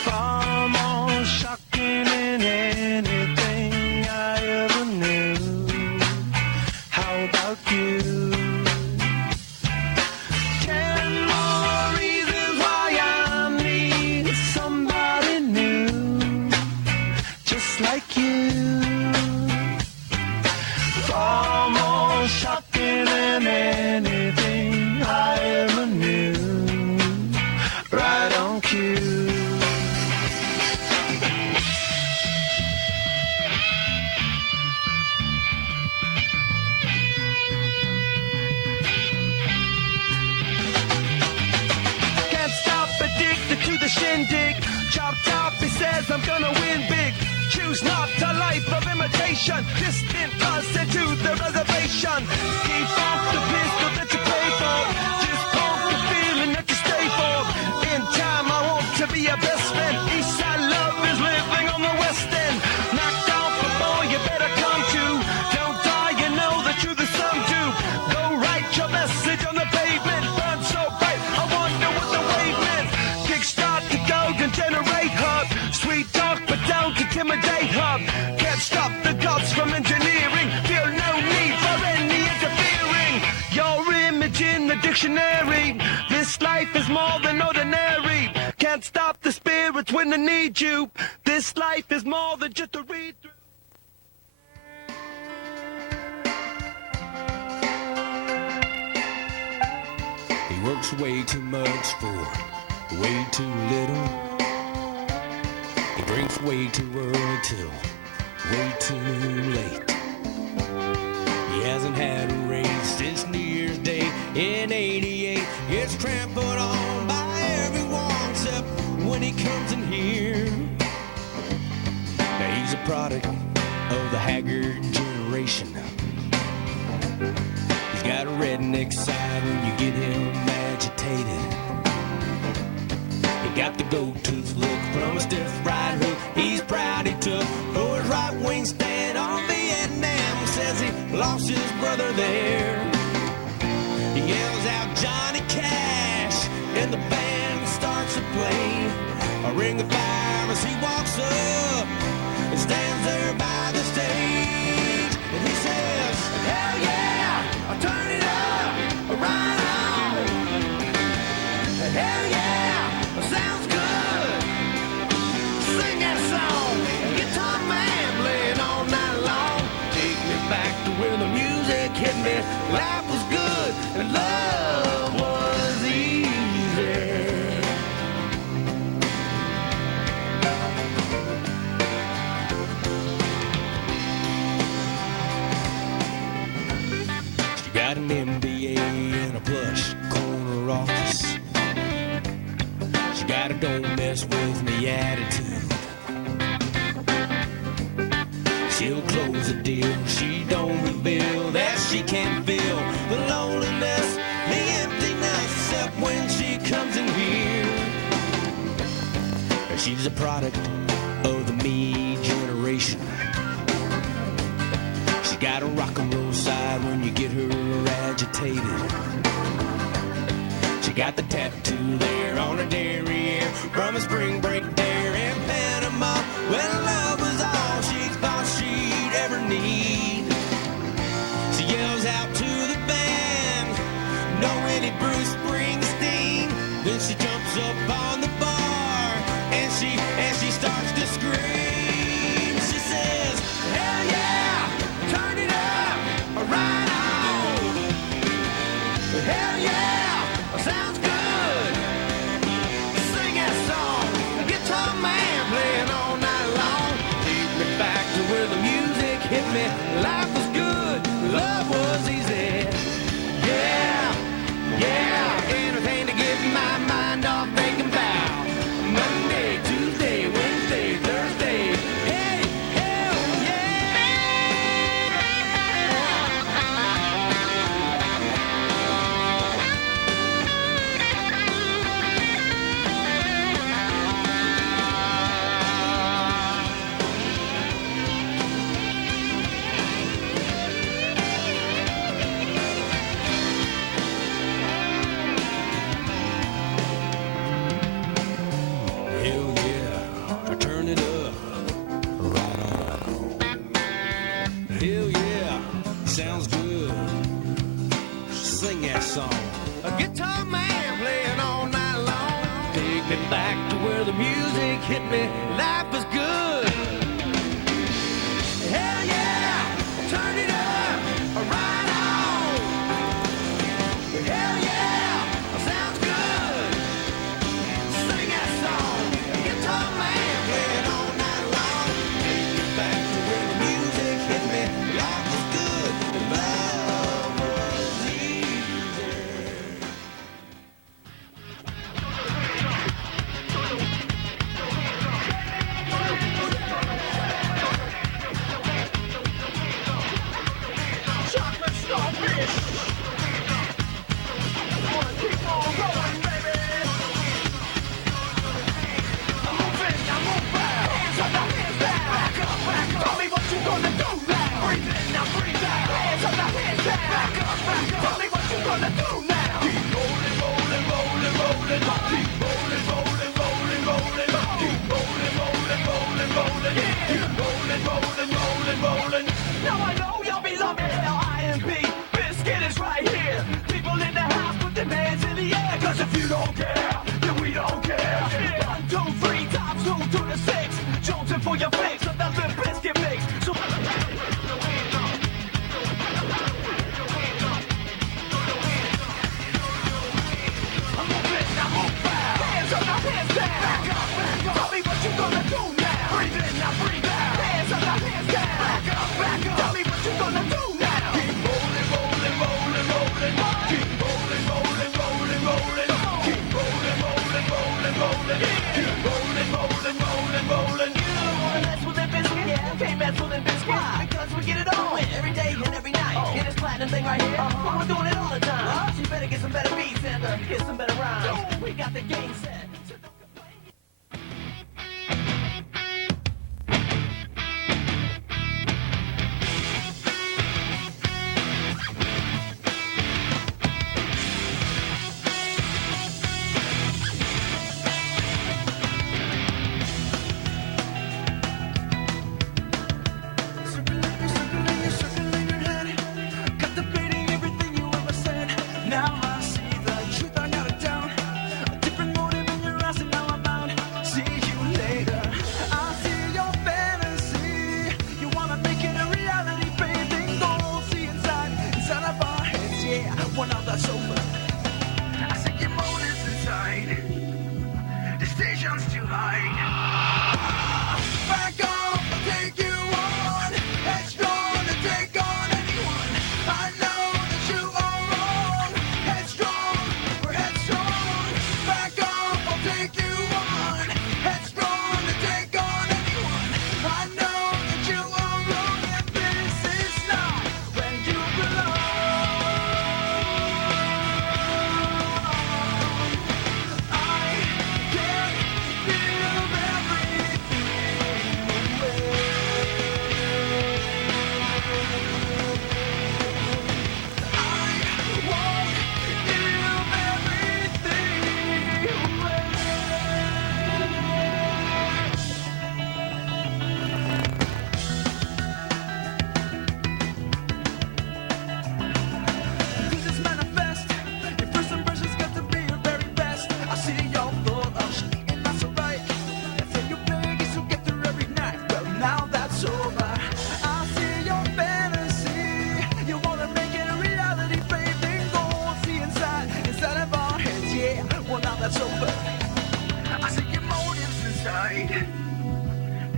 Far more shocking than anything I ever knew. How about you? 10 more reasons why I need somebody new, just like you. Far more shocking than anything I ever knew. Right on cue. Can't stop, addicted to the shindig. Chop top, he says I'm gonna win big. Choose not a life of imitation. Distant us into the reservation. Keep off the pistol that you pay for. Just pump the feeling that you stay for. In time, I want to be your best friend. Eastside love is living on the west end. Knocked off before you better come to. Don't die, you know the truth is some do. Go write your message on the pavement. Burn so bright, I wonder what the wave meant. Kickstart the golden generate hub. Sweet talk, but don't intimidate hub. Can't stop the gods from engineering. Feel no need for any interfering. Your image in the dictionary. This life is more than ordinary. Can't stop the spirits when they need you. This life is more than just a read through. He works way too much for way too little. He drinks way too early till way too late. He hasn't had a raise since New Year's Day in '88. Gets trampled on by everyone except when he comes in here. Now he's a product of the haggard generation. He's got a redneck side when you get him agitated. He got the gold-tooth look from a stiff right hook. He's proud he took for his right wing stand on Vietnam. Says he lost his brother there. He yells out Johnny Cash, and the band starts to play. A ring of fire as he walks up and stands there by the stage. And he says, hell yeah, I'll turn it up, right on. Hell yeah, sounds good. Sing that song, guitar man playing all night long. Take me back to where the music hit me. Life was good and love was easy. She got an MBA and a plush corner office. She got a don't mess with me attitude. She'll close a deal, she don't reveal that she can't feel the loneliness, the emptiness, except when she comes in here. She's a product of the me generation. She got a rock and roll side when you get her agitated. She got the tattoo there on her derriere from a spring break there in Panama. When love was all she thought she'd ever need. She yells out to the band, no any Bruce Springsteen. Then she jumps up on the bar and she starts to scream. She says, hell yeah, turn it up, right on. Hell yeah, sounds good. Sing that song, guitar man playing all night long. Take me back to where the music hit me. Life was good, love was easy. Yeah, yeah, anything to get my mind off thinking about Monday, Tuesday, Wednesday, Thursday. Hey, hell yeah. Hell yeah, turn it up, right on. Hell yeah, sounds good. Sing that song. A guitar man playing all night long. Take me back to where the music hit me. Life was good. Hell yeah, turn it up, right on. Hell yeah, sounds good. Sing that song. Guitar man playing all night long. Take me back to where the music hit me. Life was good and love was easy. Chocolate starfish. Wanna keep on going, baby. I'm moving, I'm moving. Hands up, now hands down. Back up, back up. Tell me what you gonna do now. Breathe in, now breathe out. Hands up, now hands down. Back up, back up. Tell me what you gonna do now. Keep rolling, rolling, rolling, rolling. Keep rolling, rolling, rolling, rolling. Keep rolling, rolling, rolling, rolling. Keep rolling, rolling, rolling, rolling. Now I know y'all be loving L-I-M-P. Biscuit is right here. People in the house put their hands in the air. Cause if you don't care, then we don't care. 1, 2, 3, times 2 to the 6. Jonesing for your fix of that Limp Bizkit mix. So I'm moving, now move fast. Hands up, now hands down. Back up, back up. Tell me what you gonna do now. Breathe in, now breathe out. Hands up, now hands down. Back up, back up. Tell me what you gonna do now. Keep rolling, rolling, rolling, rolling. Keep rolling, rolling, rolling, rolling. Keep rolling, rolling, rolling, rolling. Keep rolling, rolling, rolling, rolling. You don't wanna mess with them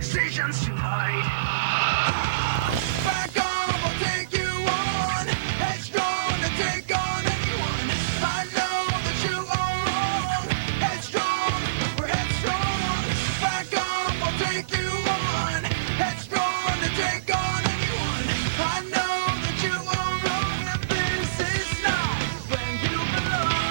decisions to hide. Back off, I'll take you on. Headstrong to take on anyone. I know that you are wrong. Headstrong, we're headstrong. Back off, I'll take you on. Headstrong to take on anyone. I know that you are wrong, and this is not where you belong.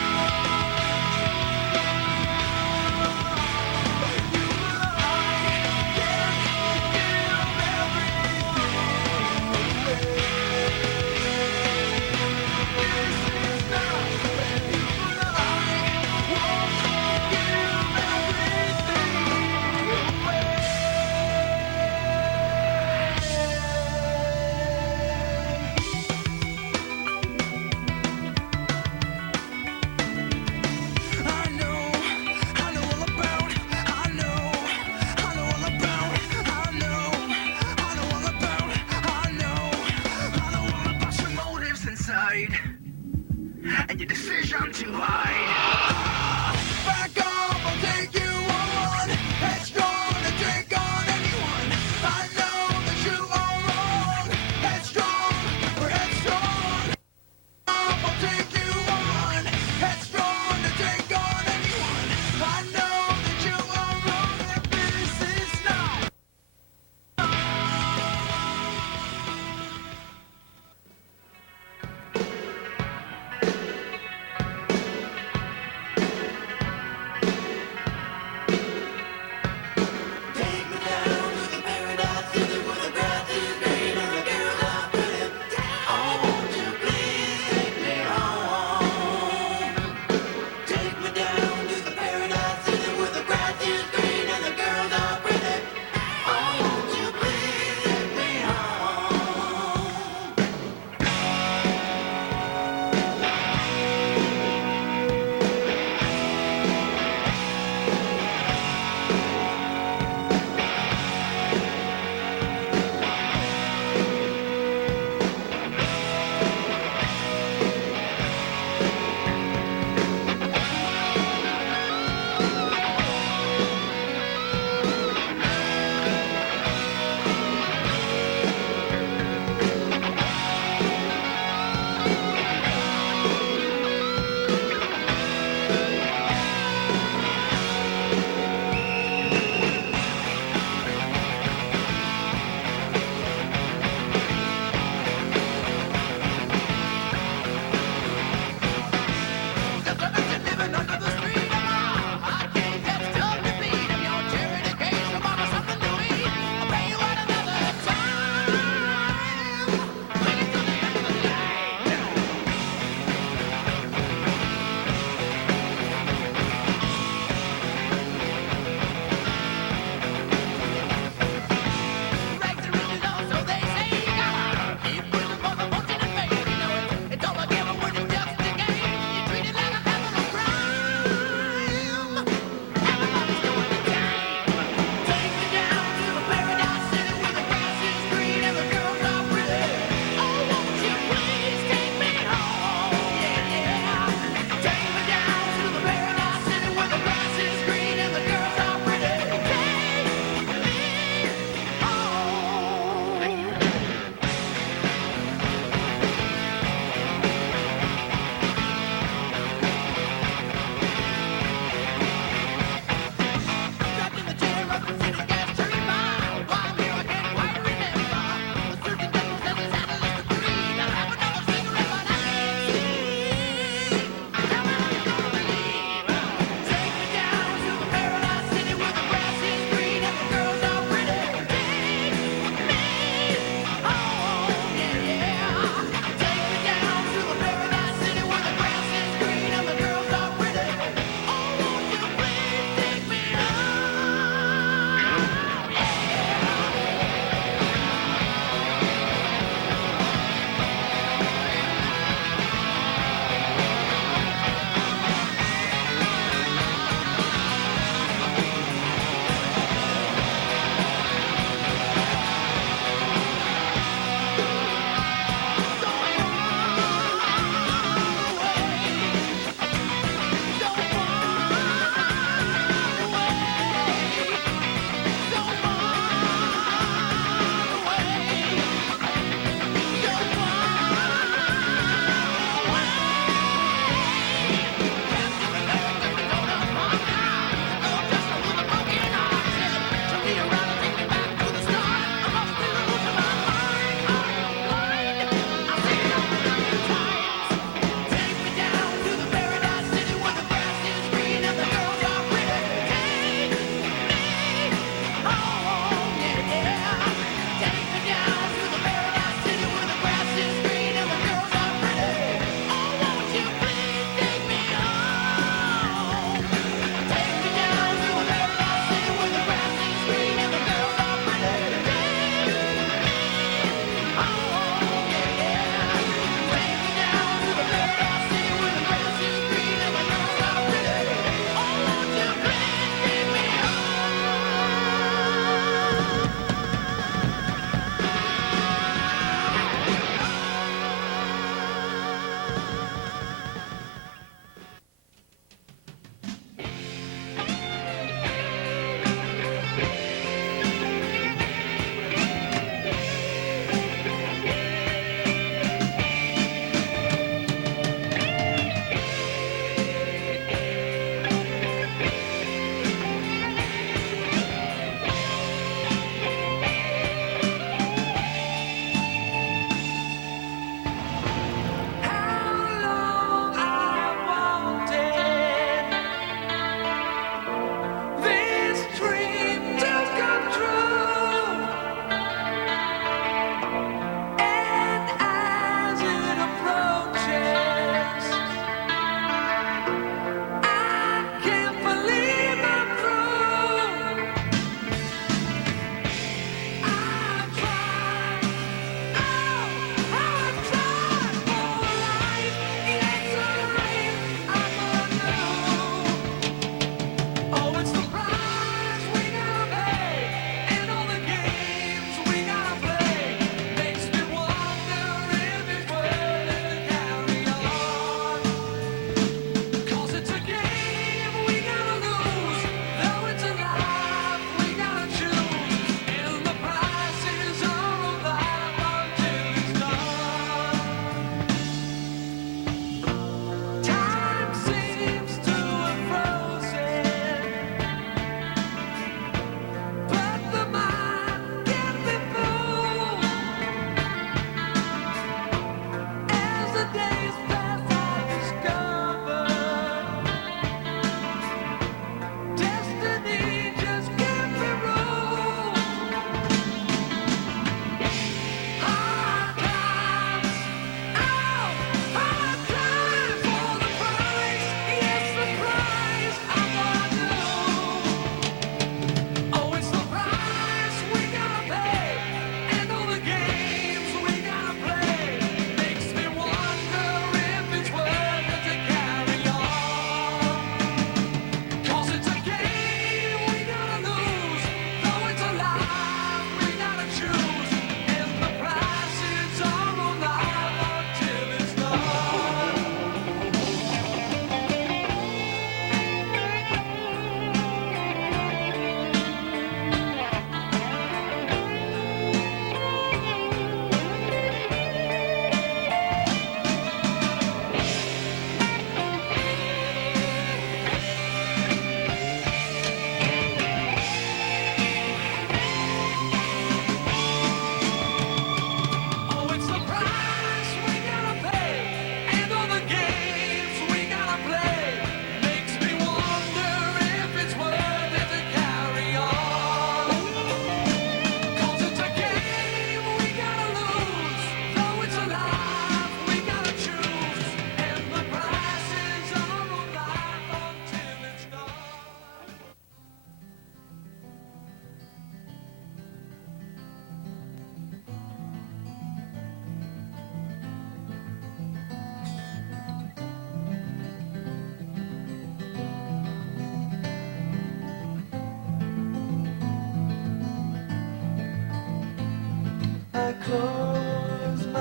close my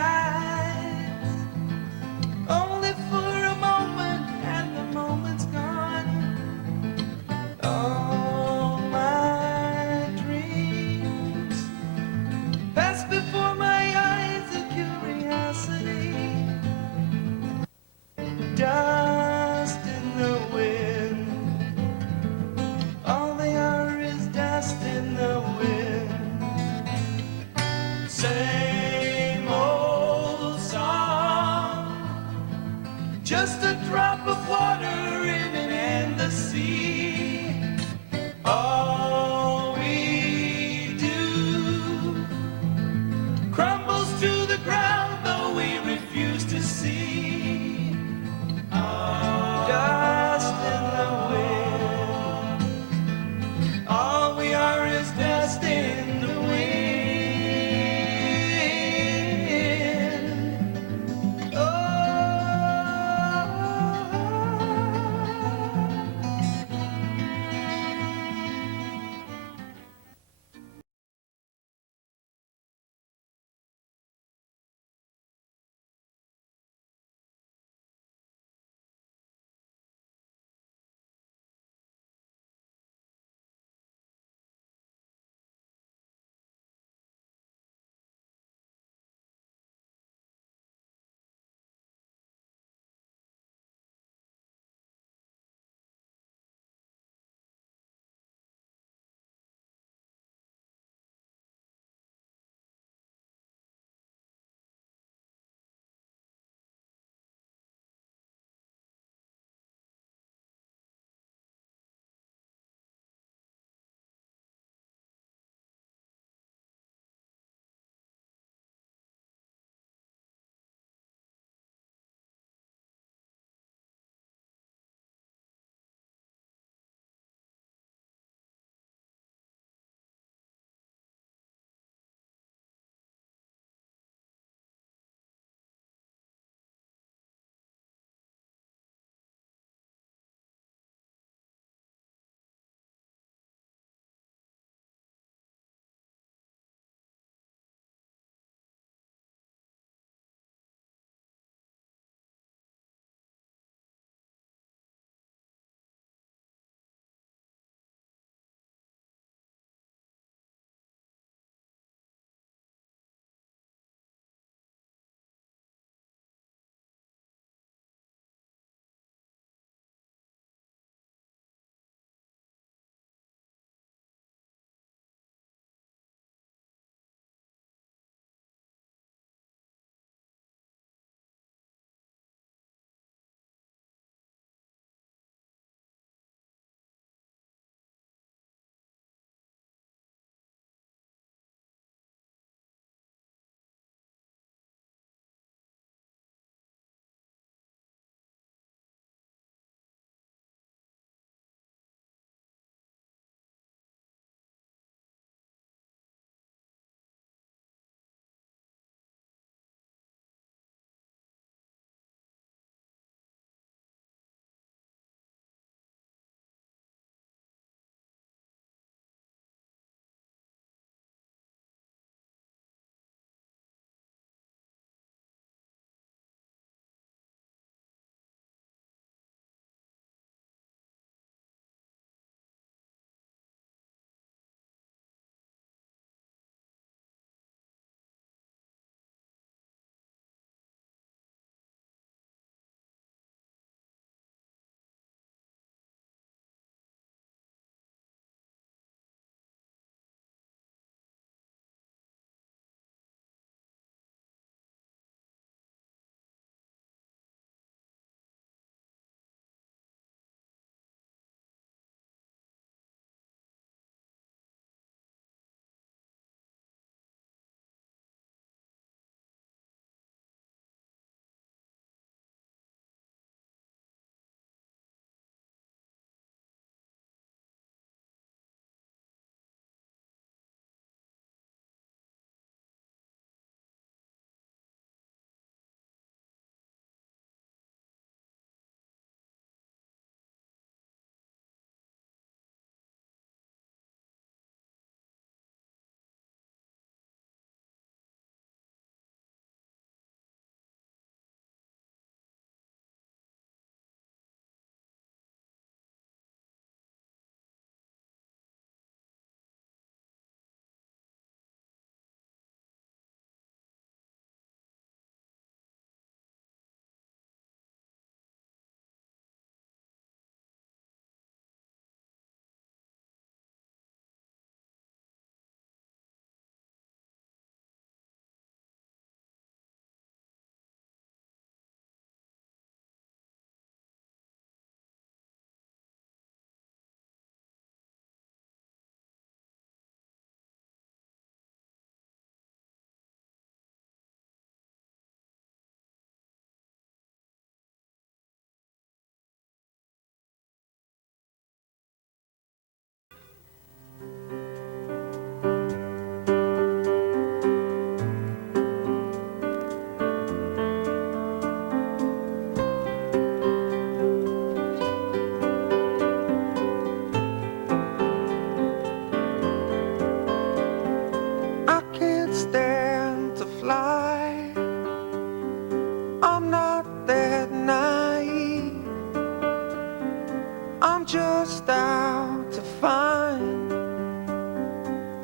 eyes, only for a moment, and the moment's gone. All my dreams pass before my eyes of curiosity. Dust in the wind, all they are is dust in the wind.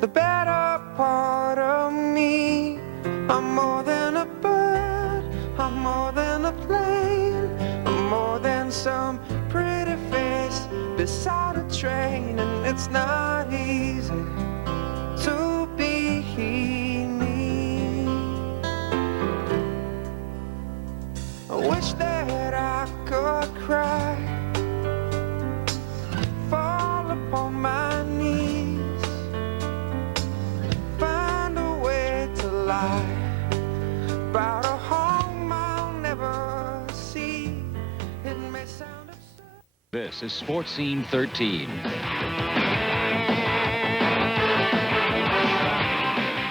the better part of me. I'm more than a bird, I'm more than a plane, I'm more than some pretty face beside a train. And it's not easy to be me. I wish that I could cry, fall upon my knees, find a way to lie about a home I'll never see. It may sound absurd. This is Sports Scene 13.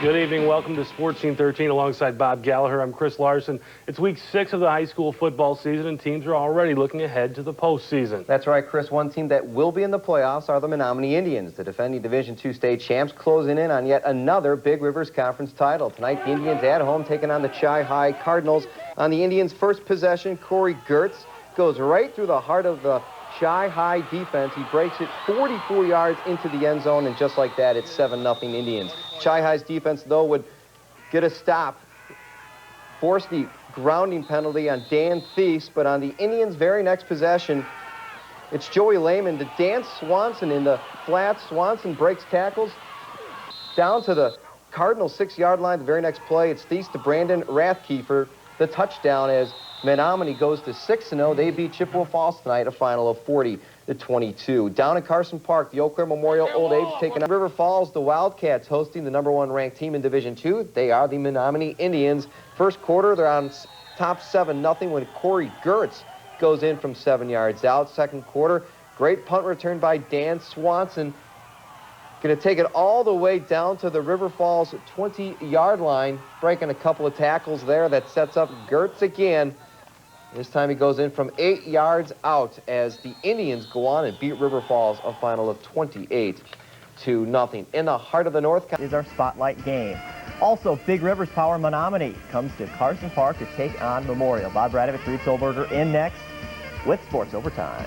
Good evening. Welcome to Sports Scene 13 alongside Bob Gallagher. I'm Chris Larson. It's week 6 of the high school football season, and teams are already looking ahead to the postseason. That's right, Chris. One team that will be in the playoffs are the Menomonie Indians. The defending Division II state champs closing in on yet another Big Rivers Conference title. Tonight, the Indians at home taking on the Chi-High Cardinals. On the Indians' first possession, Corey Gertz goes right through the heart of the Chi-High defense. He breaks it 44 yards into the end zone, and just like that, it's 7-0 Indians. Chi-High's defense, though, would get a stop, force the grounding penalty on Dan Thies, but on the Indians' very next possession, it's Joey Lehman to Dan Swanson in the flat. Swanson breaks tackles down to the Cardinals' 6-yard line. The very next play, it's Thies to Brandon Rathke for the touchdown as Menomonie goes to 6-0. They beat Chippewa Falls tonight, a final of 40-22. Down in Carson Park, the Eau Claire Memorial Old Age taking on River Falls. The Wildcats hosting the #1 ranked team in Division II. They are the Menomonie Indians. First quarter, they're on top 7-0 when Corey Gertz goes in from 7 yards out. Second quarter, great punt return by Dan Swanson. Going to take it all the way down to the River Falls 20-yard line, breaking a couple of tackles there. That sets up Gertz again. This time he goes in from 8 yards out as the Indians go on and beat River Falls, a final of 28-0. In the heart of the North County is our spotlight game. Also, Big Rivers Power Menomonie comes to Carson Park to take on Memorial. Bob Radovich, Reed Solberger in next with Sports Overtime.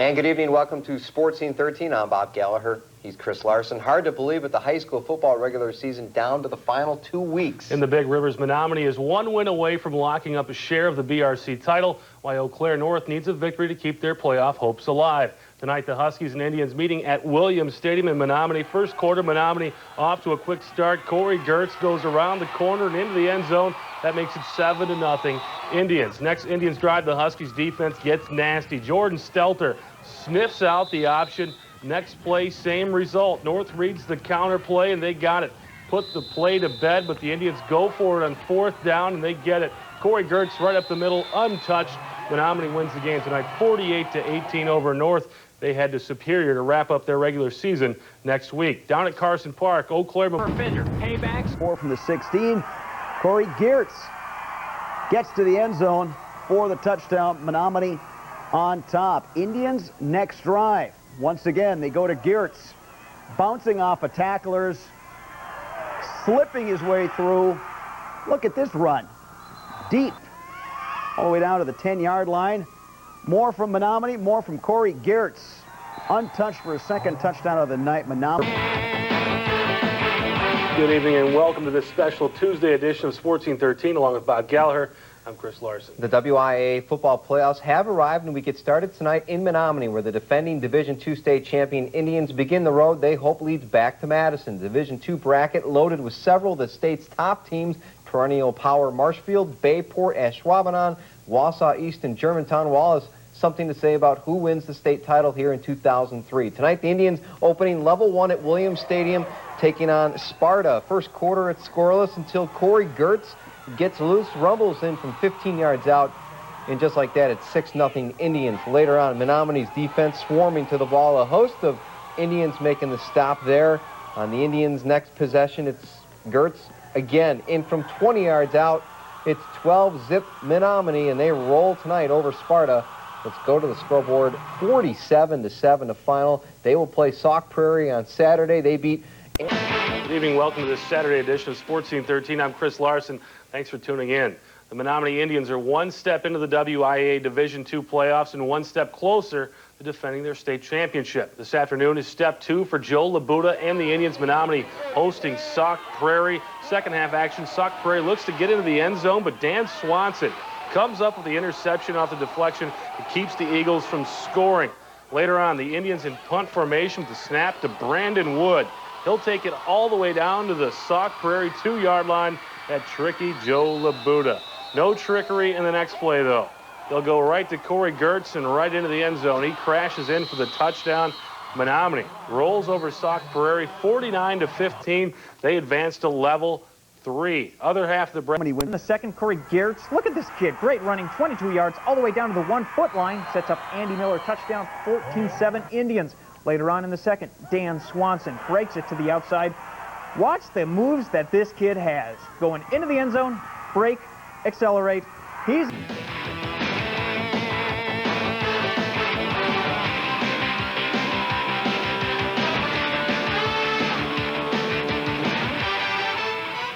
And good evening. Welcome to Sports Scene 13. I'm Bob Gallagher. He's Chris Larson. Hard to believe, but the high school football regular season down to the final 2 weeks. In the Big Rivers, Menomonie is 1 win away from locking up a share of the BRC title, while Eau Claire North needs a victory to keep their playoff hopes alive. Tonight, the Huskies and Indians meeting at Williams Stadium in Menomonie. First quarter, Menomonie off to a quick start. Corey Gertz goes around the corner and into the end zone. That makes it 7-0 Indians. Next, Indians drive. The Huskies defense gets nasty. Jordan Stelter sniffs out the option. Next play, same result. North reads the counter play, and they got it. Put the play to bed, but the Indians go for it on 4th down, and they get it. Corey Gertz right up the middle, untouched. Menomonie wins the game tonight, 48-18 over North. They head to Superior to wrap up their regular season next week. Down at Carson Park, Eau Claire Fender paybacks. 4 from the 16. Corey Gertz gets to the end zone for the touchdown. Menomonie on top. Indians next drive. Once again, they go to Gertz, bouncing off of tacklers, slipping his way through. Look at this run. Deep. All the way down to the 10-yard line. More from Menomonie, more from Corey Gertz. Untouched for his second touchdown of the night. Menomonie. Good evening and welcome to this special Tuesday edition of Sports Scene 13 along with Bob Gallagher. I'm Chris Larson. The WIAA football playoffs have arrived, and we get started tonight in Menomonie, where the defending Division II state champion Indians begin the road. They hope leads back to Madison. The Division II bracket loaded with several of the state's top teams: perennial power Marshfield, Bayport, Ashwaubenon, Wausau East, and Germantown. Wallace, something to say about who wins the state title here in 2003. Tonight, the Indians opening level 1 at Williams Stadium, taking on Sparta. First quarter, it's scoreless until Corey Gertz gets loose, rumbles in from 15 yards out, and just like that, it's 6-0 Indians. Later on, Menomonie's defense swarming to the ball. A host of Indians making the stop there. On the Indians' next possession, it's Gertz again in from 20 yards out. It's 12-zip Menomonie, and they roll tonight over Sparta. Let's go to the scoreboard. 47-7 to final. They will play Sauk Prairie on Saturday. They beat... Good evening. Welcome to this Saturday edition of Sports Scene 13. I'm Chris Larson. Thanks for tuning in. The Menomonie Indians are one step into the WIA Division II playoffs and one step closer to defending their state championship. This afternoon is step 2 for Joe Labuda and the Indians. Menomonie hosting Sauk Prairie. Second half action, Sauk Prairie looks to get into the end zone, but Dan Swanson comes up with the interception off the deflection. It keeps the Eagles from scoring. Later on, the Indians in punt formation with the snap to Brandon Wood. He'll take it all the way down to the Sauk Prairie 2-yard line at tricky Joe Labuda. No trickery in the next play, though. They'll go right to Corey Gertz and right into the end zone. He crashes in for the touchdown. Menomonie rolls over Sauk Prairie 49-15. They advance to level 3. Other half of the Menomonie win the second. Corey Gertz, look at this kid. Great running, 22 yards all the way down to the 1-foot line. Sets up Andy Miller, touchdown, 14-7 Indians. Later on in the second, Dan Swanson breaks it to the outside. Watch the moves that this kid has. Going into the end zone, break, accelerate. He's...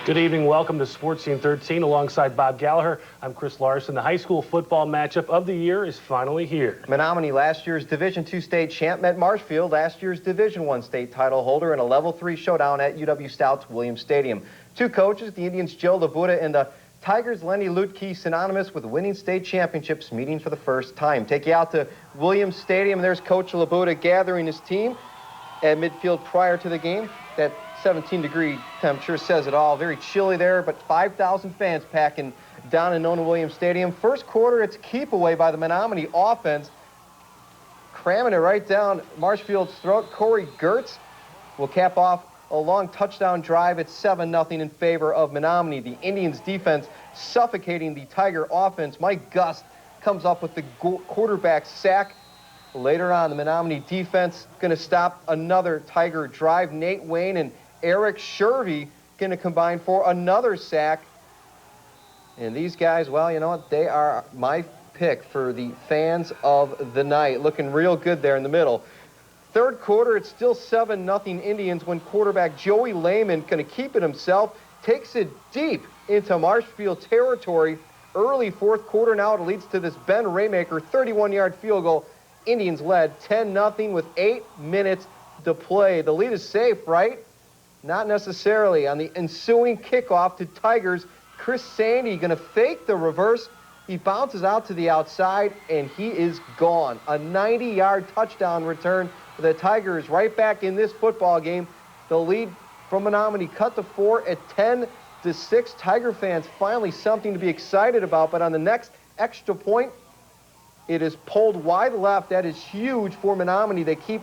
Good evening. Welcome to Sports Scene 13 alongside Bob Gallagher. I'm Chris Larson. The high school football matchup of the year is finally here. Menomonie, last year's Division II state champ, met Marshfield, last year's Division I state title holder, in a level 3 showdown at UW Stout's Williams Stadium. Two coaches, the Indians' Joe Labuda and the Tigers' Lenny Lutke, synonymous with winning state championships, meeting for the first time. Take you out to Williams Stadium. There's Coach Labuda gathering his team at midfield prior to the game. That 17-degree temperature says it all. Very chilly there, but 5,000 fans packing down in Nona Williams Stadium. First quarter, it's a keep away by the Menomonie offense, cramming it right down Marshfield's throat. Corey Gertz will cap off a long touchdown drive at 7-0 in favor of Menomonie. The Indians defense suffocating the Tiger offense. Mike Gust comes up with the quarterback sack. Later on, the Menomonie defense going to stop another Tiger drive. Nate Wayne and Eric Shervey going to combine for another sack. And these guys, well, you know what? They are my pick for the fans of the night. Looking real good there in the middle. Third quarter, it's still 7-0 Indians when quarterback Joey Lehman going to keep it himself. Takes it deep into Marshfield territory. Early fourth quarter now, it leads to this Ben Raymaker 31-yard field goal. Indians led 10-0 with 8 minutes to play. The lead is safe, right? Not necessarily. On the ensuing kickoff to Tigers, Chris Sandy going to fake the reverse. He bounces out to the outside, and he is gone. A 90-yard touchdown return for the Tigers right back in this football game. The lead from Menomonie cut to 4 at 10-6. Tiger fans, finally something to be excited about, but on the next extra point, it is pulled wide left. That is huge for Menomonie. They keep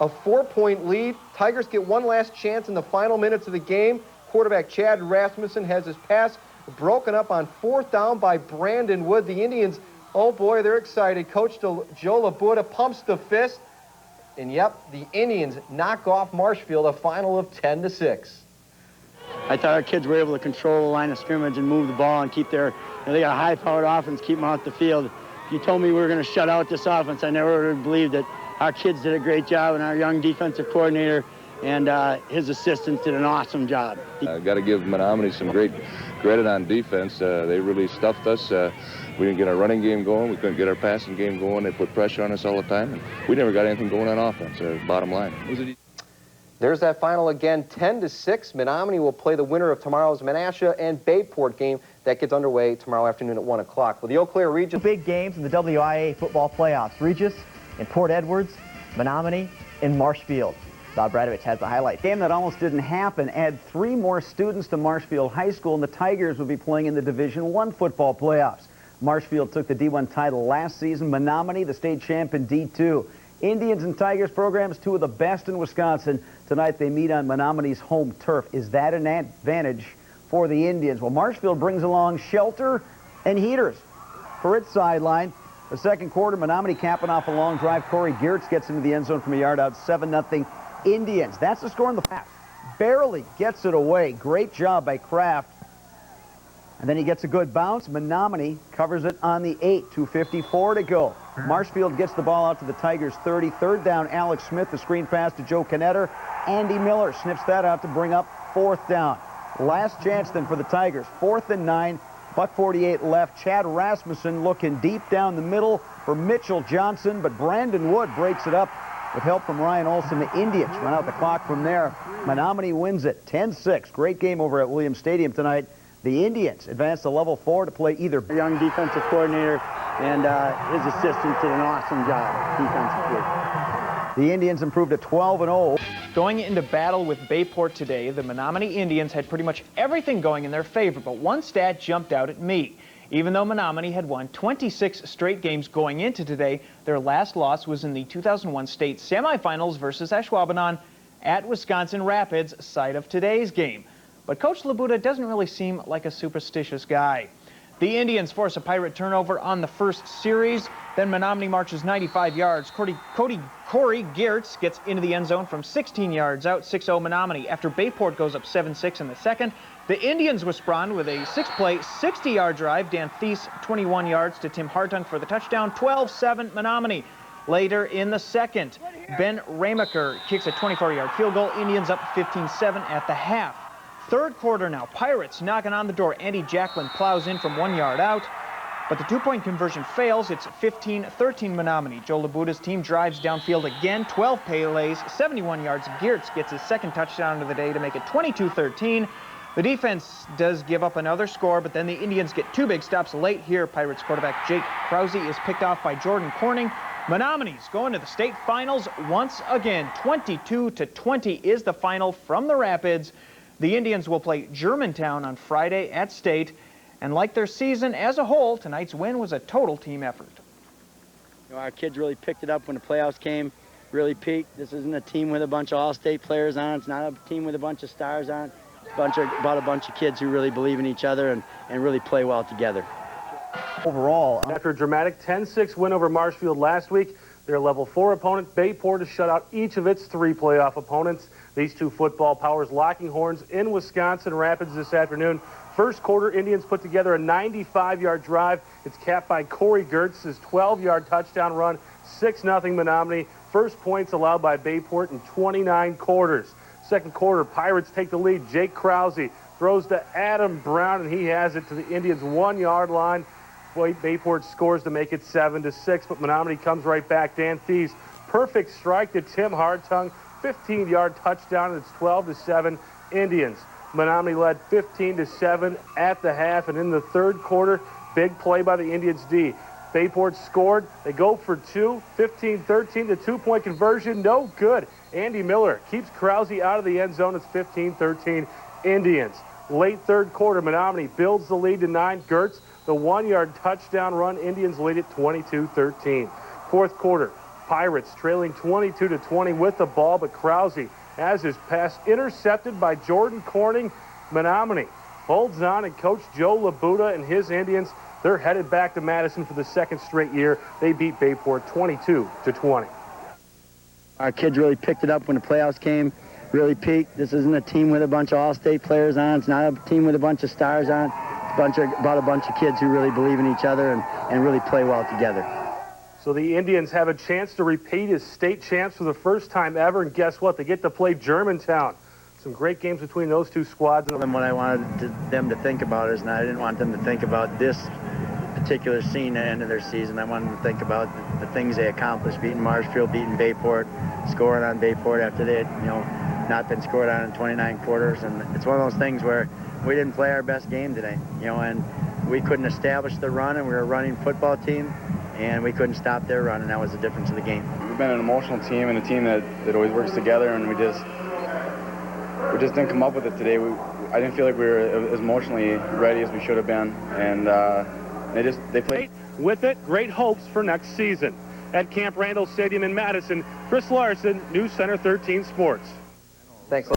a 4-point lead. Tigers get one last chance in the final minutes of the game. Quarterback Chad Rasmussen has his pass broken up on fourth down by Brandon Wood. The Indians, oh boy, they're excited. Coach Joe Labuda pumps the fist. And yep, the Indians knock off Marshfield, a final of 10-6. I thought our kids were able to control the line of scrimmage and move the ball and keep their, they got a high-powered offense, keep them out the field. If you told me we were going to shut out this offense, I never would have believed that. Our kids did a great job, and our young defensive coordinator and his assistants did an awesome job. Got to give Menomonie some great credit on defense. They really stuffed us. We didn't get our running game going. We couldn't get our passing game going. They put pressure on us all the time, and we never got anything going on offense. Bottom line. There's that final again, 10-6. Menomonie will play the winner of tomorrow's Menasha and Bayport game. That gets underway tomorrow afternoon at 1 o'clock. Well, the Eau Claire Regis... Big games in the WIA football playoffs. Regis in Port Edwards, Menomonie in Marshfield. Bob Bradovich has the highlight. Game that almost didn't happen. Add 3 more students to Marshfield High School, and the Tigers will be playing in the Division I football playoffs. Marshfield took the D1 title last season. Menomonie, the state champ in D2. Indians and Tigers programs, 2 of the best in Wisconsin. Tonight they meet on Menomonie's home turf. Is that an advantage for the Indians? Well, Marshfield brings along shelter and heaters for its sideline. The second quarter, Menomonie capping off a long drive. Corey Gertz gets into the end zone from a yard out, 7-0 Indians. That's the score in the half. Barely gets it away. Great job by Kraft. And then he gets a good bounce. Menomonie covers it on the 8, 2:54 to go. Marshfield gets the ball out to the Tigers' 30. Third down, Alex Smith, the screen pass to Joe Knetter. Andy Miller snips that out to bring up fourth down. Last chance then for the Tigers, 4th and 9. .48 left. Chad Rasmussen looking deep down the middle for Mitchell Johnson, but Brandon Wood breaks it up with help from Ryan Olson. The Indians run out the clock from there. Menomonie wins it 10-6. Great game over at Williams Stadium tonight. The Indians advance to level 4 to play either. Young defensive coordinator and his assistant did an awesome job defensively. The Indians improved to 12-0. Going into battle with Bayport today, the Menomonie Indians had pretty much everything going in their favor, but one stat jumped out at me. Even though Menomonie had won 26 straight games going into today, their last loss was in the 2001 state semifinals versus Ashwaubenon at Wisconsin Rapids, site of today's game. But Coach Labuda doesn't really seem like a superstitious guy. The Indians force a Pirate turnover on the first series. Then Menomonie marches 95 yards. Corey Geertz gets into the end zone from 16 yards out, 6-0 Menomonie. After Bayport goes up 7-6 in the second, the Indians respond with a 6-play, 60-yard drive. Dan Thies, 21 yards to Tim Hartung for the touchdown, 12-7 Menomonie. Later in the second, Ben Ramaker kicks a 24-yard field goal. Indians up 15-7 at the half. Third quarter now, Pirates knocking on the door. Andy Jacklin plows in from 1 yard out, but the two-point conversion fails. It's 15-13 Menomonie. Joe Labuda's team drives downfield again, 12 Pele's, 71 yards. Geertz gets his second touchdown of the day to make it 22-13. The defense does give up another score, but then the Indians get two big stops late here. Pirates quarterback Jake Krause is picked off by Jordan Corning. Menominee's going to the state finals once again. 22-20 is the final from the Rapids. The Indians will play Germantown on Friday at State, and like their season as a whole, tonight's win was a total team effort. You know, our kids really picked it up when the playoffs came, really peaked. This isn't a team with a bunch of all-state players on it. It's not a team with a bunch of stars on it. It's about a bunch of kids who really believe in each other and really play well together. Overall, after a dramatic 10-6 win over Marshfield last week, their level 4 opponent, Bayport, has shut out each of its 3 playoff opponents. These two football powers locking horns in Wisconsin Rapids this afternoon. First quarter, Indians put together a 95-yard drive. It's capped by Corey Geertz's 12-yard touchdown run, 6-0 Menomonie. First points allowed by Bayport in 29 quarters. Second quarter, Pirates take the lead. Jake Krause throws to Adam Brown, and he has it to the Indians' 1 yard line. Bayport scores to make it 7-6, but Menomonie comes right back. Dan Thies, perfect strike to Tim Hartung, 15-yard touchdown, and it's 12-7 Indians. Menomonie led 15-7 at the half, and in the third quarter, big play by the Indians D. Bayport scored. They go for 2, 15-13. The two-point conversion, no good. Andy Miller keeps Krause out of the end zone. It's 15-13 Indians. Late third quarter, Menomonie builds the lead to 9. Geertz, the 1-yard touchdown run. Indians lead at 22-13. Fourth quarter, Pirates trailing 22-20 with the ball, but Krause has his pass intercepted by Jordan Corning. Menomonie holds on, and Coach Joe Labuda and his Indians, they're headed back to Madison for the second straight year. They beat Bayport 22-20. Our kids really picked it up when the playoffs came, really peaked. This isn't a team with a bunch of all-state players on it. It's not a team with a bunch of stars on it. It's about a bunch of kids who really believe in each other and really play well together. So the Indians have a chance to repeat as state champs for the first time ever, and guess what? They get to play Germantown. Some great games between those two squads. And what I wanted them to think about is, and I didn't want them to think about this particular scene at the end of their season. I wanted them to think about the things they accomplished, beating Marshfield, beating Bayport, scoring on Bayport after they had, not been scored on in 29 quarters. And it's one of those things where we didn't play our best game today, and we couldn't establish the run, and we were a running football team, and we couldn't stop their run, and that was the difference of the game. We've been an emotional team and a team that always works together, and we just didn't come up with it today. I didn't feel like we were as emotionally ready as we should have been, and they played with it. Great hopes for next season. At Camp Randall Stadium in Madison, Chris Larson, News Center 13 Sports. Thanks.